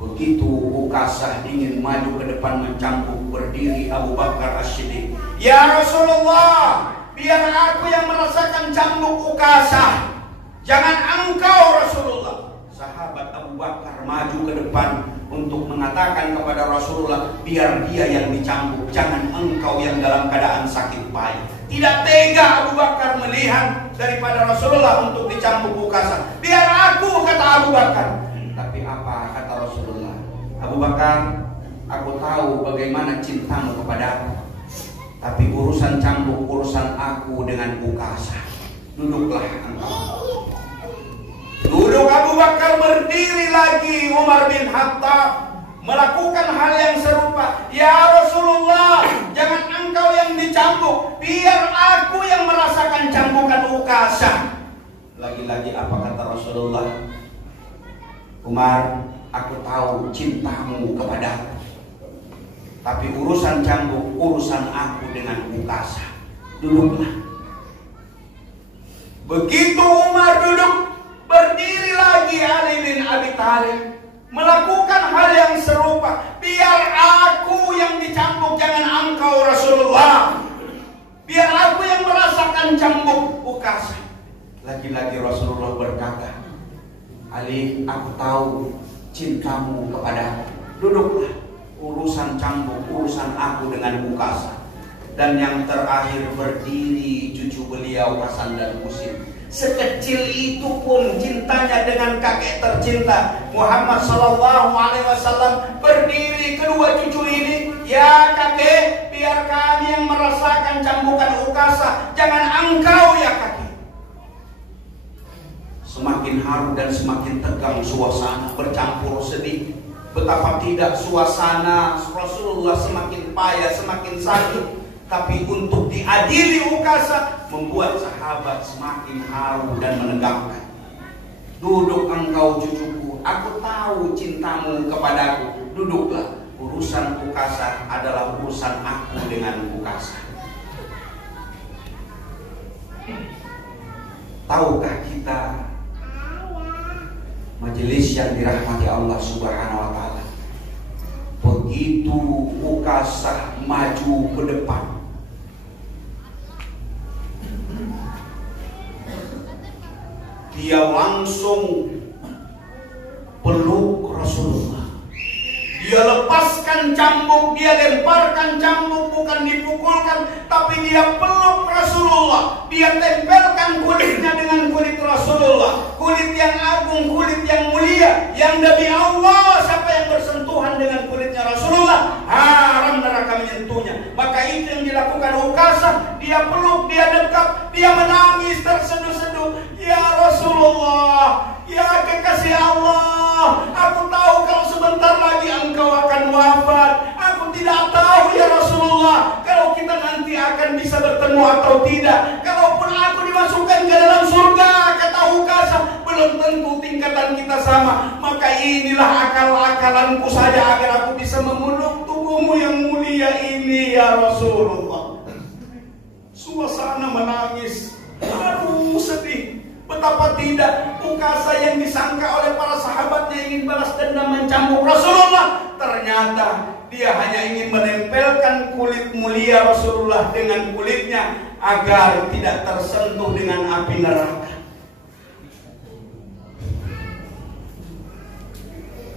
Begitu Ukasha ingin maju ke depan mencambuk, berdiri Abu Bakar As-Siddiq. Ya Rasulullah, biar aku yang merasakan cambuk Ukasha, jangan engkau Rasulullah. Sahabat Abu Bakar maju ke depan untuk mengatakan kepada Rasulullah, biar dia yang dicambuk, jangan engkau yang dalam keadaan sakit payah. Tidak tega Abu Bakar melihat daripada Rasulullah untuk dicambuk Ukasha. Biar aku, kata Abu Bakar. Tapi apa kata Rasulullah? Abu Bakar, aku tahu bagaimana cintamu kepada aku, tapi urusan cambuk urusan aku dengan Ukasha. Duduklah engkau. Duduk Abu Bakar, berdiri lagi Umar bin Khattab melakukan hal yang serupa. Ya Rasulullah, jangan engkau yang dicambuk, biar aku yang merasakan cambukan Ukasha. Lagi-lagi apa kata Rasulullah? Umar, aku tahu cintamu kepadaku, tapi urusan cambuk urusan aku dengan Ukasha. Duduklah. Begitu Umar duduk, berdiri lagi Ali bin Abi Thalib melakukan hal yang serupa. Biar aku yang dicambuk, jangan engkau Rasulullah. Biar aku yang merasakan cambuk Ukasha. Lagi-lagi Rasulullah berkata, Ali, aku tahu cintamu kepadaku. Duduklah. Urusan cambuk urusan aku dengan Ukasha. Dan yang terakhir berdiri cucu beliau Hasan dan Husain. Sekecil itu pun cintanya dengan kakek tercinta Muhammad sallallahu alaihi wasallam. Berdiri kedua cucu ini, ya kakek, biar kami yang merasakan cambukan Ukasha, jangan engkau ya kakek. Semakin haru dan semakin tegang suasana, bercampur sedih. Betapa tidak suasana Rasulullah semakin payah, semakin sakit. Tapi untuk diadili Ukasha membuat sahabat semakin haru dan menegangkan. Duduk engkau cucuku, aku tahu cintamu kepadaku. Duduklah, urusan Ukasha adalah urusan aku dengan Ukasha. Tahukah kita, majelis yang dirahmati Allah Subhanahu wa Ta'ala, begitu Ukasha maju ke depan, dia langsung peluk Rasulullah. Dia lepaskan cambuk, dia lemparkan cambuk, bukan dipukulkan, tapi dia peluk Rasulullah. Dia tempelkan kulitnya dengan kulit Rasulullah. Kulit yang agung, kulit yang mulia, yang demi Allah, siapa yang bersentuhan dengan kulitnya Rasulullah, haram neraka menyentuhnya. Maka itu yang dilakukan Ukasha. Dia peluk, dia dekat, dia menangis terseduh-seduh. Ya Rasulullah, ya kekasih Allah, aku tahu kalau sebentar lagi engkau akan wafat. Aku tidak tahu ya Rasulullah, kalau kita nanti akan bisa bertemu atau tidak. Kalaupun aku dimasukkan ke dalam surga, kata Ukasha, belum tentu tingkatan kita sama. Maka inilah akal-akalanku saja agar aku bisa memeluk tubuhmu yang mulia ini ya Rasulullah. Suasana menangis, aduh sedih. Betapa tidak, Ukasha yang disangka oleh para sahabatnya ingin balas dendam mencambuk Rasulullah, ternyata dia hanya ingin menempelkan kulit mulia Rasulullah dengan kulitnya agar tidak tersentuh dengan api neraka.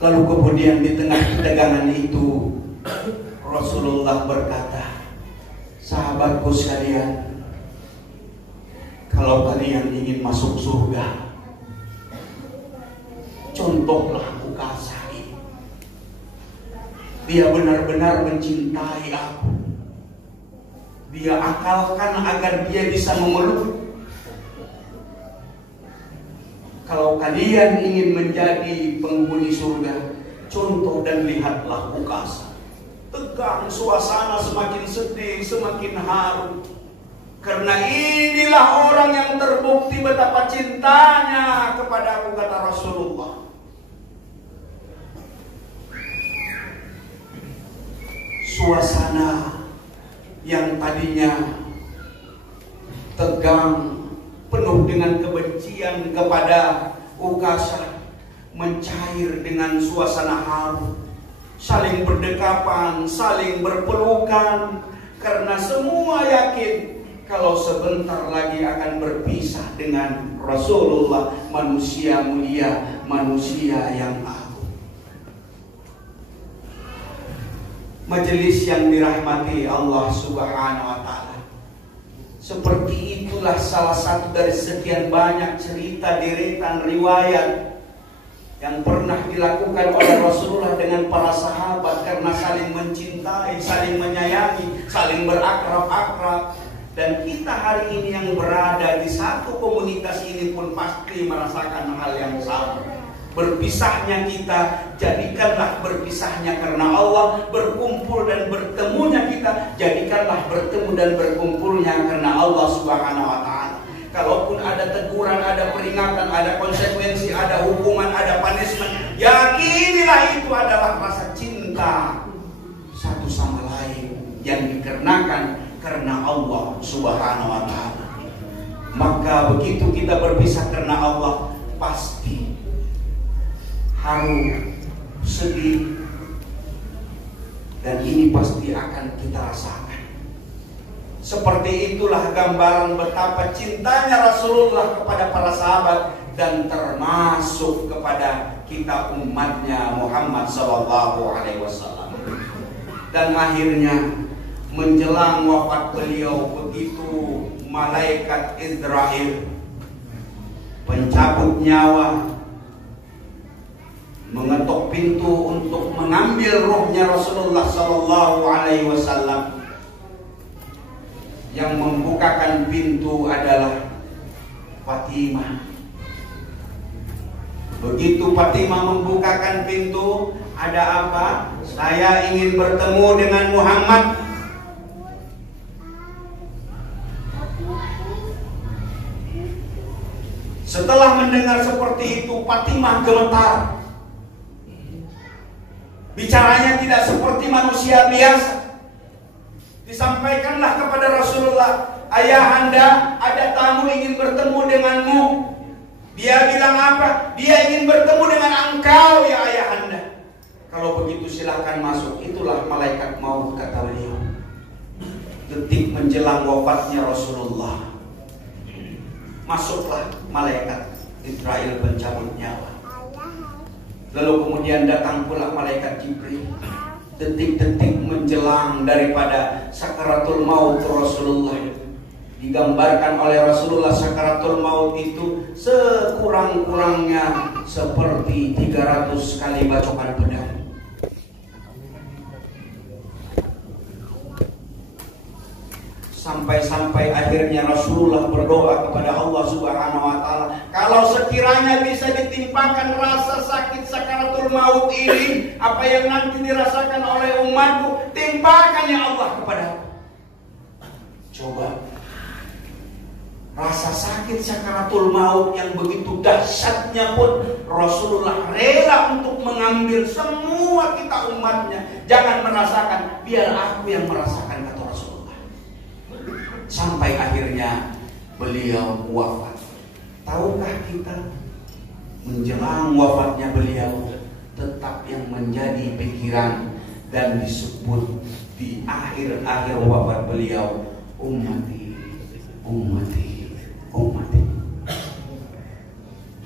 Lalu kemudian di tengah ketegangan itu Rasulullah berkata, sahabatku sekalian, kalau kalian ingin masuk surga, contohlah Ukasha ini. Dia benar-benar mencintai aku. Dia akalkan agar dia bisa memeluk. Kalau kalian ingin menjadi penghuni surga, contoh dan lihatlah Ukasha. Tegang, suasana semakin sedih, semakin haru. Karena inilah orang yang terbukti betapa cintanya kepada aku, kata Rasulullah. Suasana yang tadinya tegang, penuh dengan kebencian kepada Ukasha, mencair dengan suasana haru. Saling berdekapan, saling berpelukan, karena semua yakin kalau sebentar lagi akan berpisah dengan Rasulullah, manusia mulia, manusia yang agung. Majelis yang dirahmati Allah Subhanahu wa Ta'ala, seperti itulah salah satu dari sekian banyak cerita deretan riwayat yang pernah dilakukan oleh Rasulullah dengan para sahabat karena saling mencintai, saling menyayangi, saling berakrab-akrab. Dan kita hari ini yang berada di satu komunitas ini pun pasti merasakan hal yang sama. Berpisahnya kita, jadikanlah berpisahnya karena Allah. Berkumpul dan bertemunya kita, jadikanlah bertemu dan berkumpulnya karena Allah Subhanahu wa Ta'ala. Kalaupun ada teguran, ada peringatan, ada konsekuensi, ada hukuman, ada punishment, yakinilah itu adalah rasa cinta satu sama lain yang dikarenakan karena Allah Subhanahu wa Ta'ala. Maka begitu kita berpisah karena Allah, pasti haru, sedih, dan ini pasti akan kita rasakan. Seperti itulah gambaran betapa cintanya Rasulullah kepada para sahabat dan termasuk kepada kita umatnya Muhammad SAW. Dan akhirnya menjelang wafat beliau, begitu malaikat Israel pencabut nyawa mengetuk pintu untuk mengambil ruhnya Rasulullah SAW, yang membukakan pintu adalah Fatimah. Begitu Fatimah membukakan pintu, ada apa? Saya ingin bertemu dengan Muhammad. Setelah mendengar seperti itu, Fatimah gemetar. Bicaranya tidak seperti manusia biasa. Disampaikanlah kepada Rasulullah, ayahanda, ada tamu ingin bertemu denganmu. Dia bilang apa? Dia ingin bertemu dengan engkau ya ayahanda. Kalau begitu silakan masuk. Itulah malaikat maut, kata beliau. Detik menjelang wafatnya Rasulullah, masuklah malaikat Israel pencabut nyawa. Lalu kemudian datang pula malaikat Jibril. Detik-detik menjelang daripada sakaratul maut Rasulullah, digambarkan oleh Rasulullah sakaratul maut itu sekurang-kurangnya seperti 300 kali bacokan pedang. Sampai-sampai akhirnya Rasulullah berdoa kepada Allah Subhanahu wa Ta'ala, kalau sekiranya bisa ditimpakan rasa sakit sakaratul maut ini, apa yang nanti dirasakan oleh umatku, timpakan ya Allah kepada aku. Coba, rasa sakit sakaratul maut yang begitu dahsyatnya pun Rasulullah rela untuk mengambil semua kita umatnya. Jangan merasakan, biar aku yang merasakan, kata Rasulullah. Sampai akhirnya beliau wafat. Tahukah kita, menjelang wafatnya beliau, tetap yang menjadi pikiran dan disebut di akhir-akhir wafat beliau, ummati, ummati, ummati.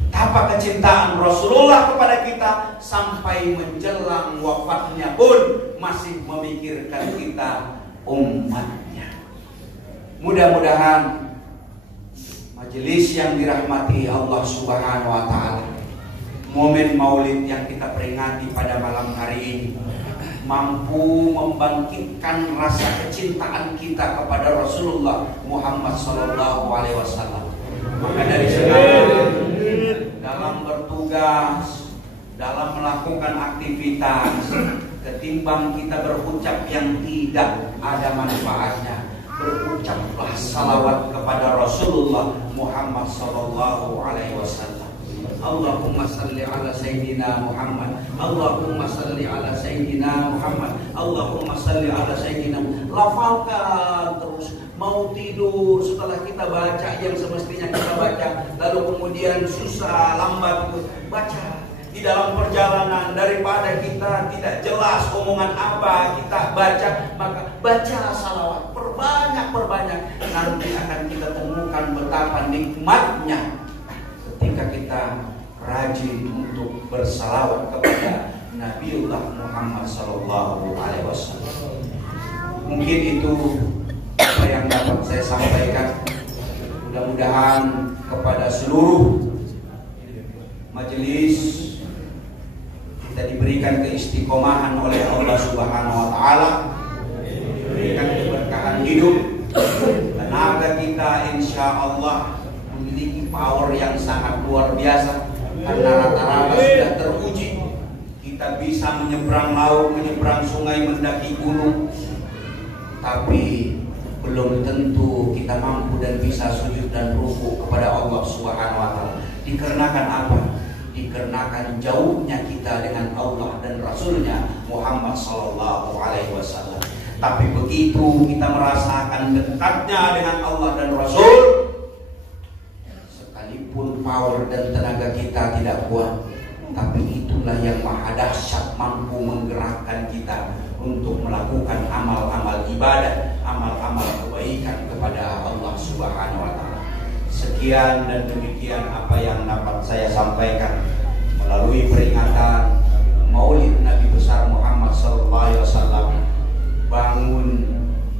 Betapa kecintaan Rasulullah kepada kita, sampai menjelang wafatnya pun masih memikirkan kita, umatnya. Mudah-mudahan majelis yang dirahmati Allah Subhanahu wa Ta'ala, momen maulid yang kita peringati pada malam hari ini mampu membangkitkan rasa kecintaan kita kepada Rasulullah Muhammad sallallahu alaihi wasallam. Maka dari sekarang, dalam bertugas, dalam melakukan aktivitas, ketimbang kita berucap yang tidak ada manfaatnya, berucaplah salawat kepada Rasulullah Muhammad sallallahu alaihi wasallam. Allahumma salli ala sayyidina Muhammad, Allahumma salli ala sayyidina Muhammad, Allahumma salli ala sayyidina. Lafalkan terus, mau tidur setelah kita baca yang semestinya kita baca, lalu kemudian susah lambat itu baca. Di dalam perjalanan, daripada kita tidak jelas omongan apa kita baca, maka baca salawat, perbanyak, nanti akan kita temukan betapa nikmatnya ketika kita rajin untuk bersalawat kepada Nabiullah Muhammad sallallahu alaihi wasallam. Mungkin itu apa yang dapat saya sampaikan. Mudah-mudahan kepada seluruh majelis kita diberikan keistiqomahan oleh Allah Subhanahu wa Ta'ala, diberikan keberkahan hidup, tenaga kita insya Allah memiliki power yang sangat luar biasa, karena rata-rata sudah teruji. Kita bisa menyeberang laut, menyeberang sungai, mendaki gunung, tapi belum tentu kita mampu dan bisa sujud dan ruku kepada Allah Subhanahu wa Ta'ala. Dikarenakan apa? Dikarenakan jauhnya kita dengan Allah dan Rasulnya Muhammad sallallahu alaihi wasallam. Tapi begitu kita merasakan dekatnya dengan Allah dan Rasul, sekalipun power dan tenaga kita tidak kuat, tapi itulah yang maha dahsyat, mampu menggerakkan kita untuk melakukan amal-amal ibadah, amal-amal kebaikan kepada Allah Subhanahu wa Ta'ala. Sekian dan demikian apa yang dapat saya sampaikan melalui peringatan Maulid Nabi besar Muhammad sallallahu alaihi wasallam. Bangun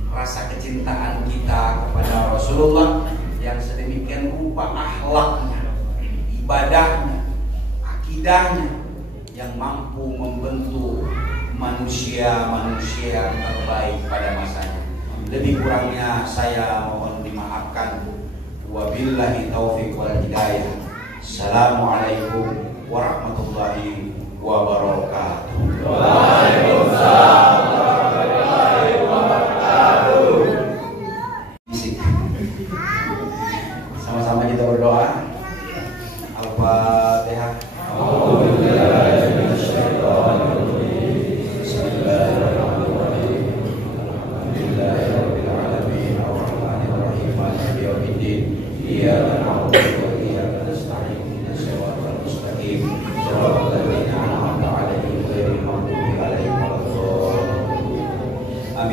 rasa kecintaan kita kepada Rasulullah yang sedemikian rupa akhlaknya, ibadahnya, akidahnya yang mampu membentuk manusia-manusia terbaik pada masanya. Lebih kurangnya saya mohon dimaafkan. Wabillahi taufiq wal hidayah. Assalamualaikum warahmatullahi wabarakatuh. Waalaikumsalam warahmatullahi wabarakatuh. Sama-sama kita berdoa. Al-Fatihah.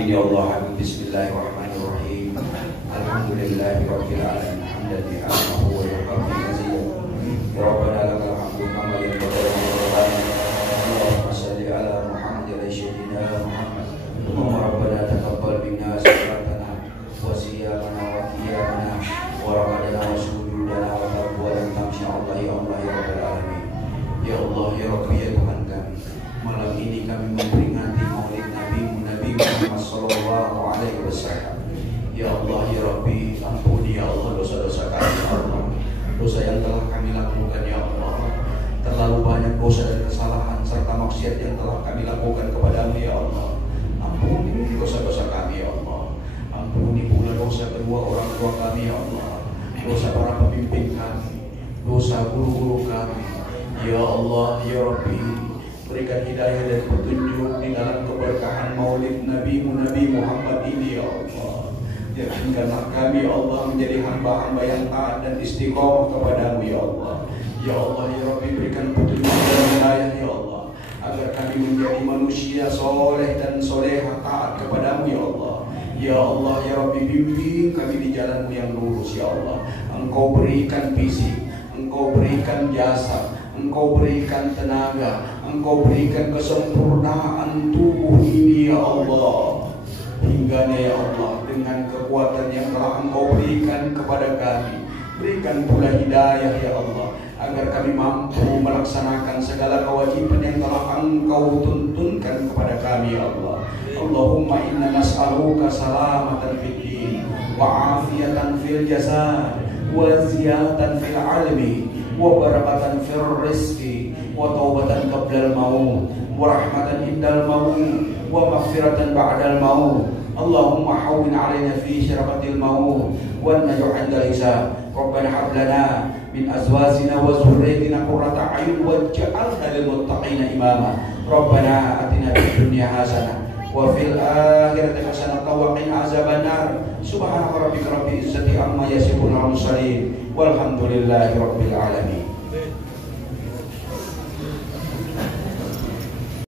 Amin ya Allah. Bismillahirrahmanirrahim. Alhamdulillahirabbil alamin. Hamdan li'annahu wa yuhibbu mazidah. Ya Rabbana lakal hamdu kama yanbaghi li jalalihi. Allahumma shalli ala Muhammad wa sayyidina Muhammad. Allahumma rabbana taqabbal minna salatana wa siyamana wa qiyamana wa ramadana wa sujudana wa taqabbal tamshi Allah ya Allah ya rabbal alamin. Ya Allah ya Rabbi ya Tuhan kami, malam ini kami memperingati Maulid Nabi Muhammad sallallahu alaihi wasallam. Ya Allah ya Rabbi, ampuni ya Allah dosa-dosa kami ya Allah. Dosa yang telah kami lakukan ya Allah, terlalu banyak dosa dan kesalahan serta maksiat yang telah kami lakukan kepadamu ya Allah. Ampuni dosa-dosa kami ya Allah. Ampuni pula dosa kedua orang tua kami ya Allah, dosa para pemimpin kami, dosa guru-guru kami. Ya Allah ya Rabbi, berikan hidayah dan petunjuk di dalam keberkahan Maulid Nabi Muhammad ini ya Allah. Jadikanlah kami ya Allah menjadi hamba-hamba yang taat dan istiqomah kepadamu ya Allah. Ya Allah ya Rabbi, berikan petunjuk dan hidayah ya Allah, agar kami menjadi manusia soleh dan soleha taat kepadamu ya Allah. Ya Allah ya Rabbi, bimbing kami di jalanmu yang lurus ya Allah. Engkau berikan fisik, Engkau berikan jasa, Engkau berikan tenaga, Engkau berikan kesempurnaan tubuh ini ya Allah. Hingga ya Allah, dengan kekuatan yang telah Engkau berikan kepada kami, berikan pula hidayah ya Allah, agar kami mampu melaksanakan segala kewajiban yang telah Engkau tuntunkan kepada kami ya Allah. Allahumma inna nas'aluka salamatan fid din wa afiyatan fil jasad wa ziyadatan fil ilmi wa barakatan fil rizqi wa taubatan qablal maut wa rahmatan indal maut wa maghfiratan ba'dal maut. Allahumma hawwin 'alaina fi syarafatil maut wa naj'al 'indal hisab. Rabbana hab lana min azwajina wa dhurriyyatina qurrata a'yun waj'alna lil muttaqina imama. Rabbana atina fid dunya hasanah wa fil akhirati hasanah wa qina azabannar. Subhana rabbika rabbil izzati amma yasifun wa mursalin walhamdulillahi rabbil alamin.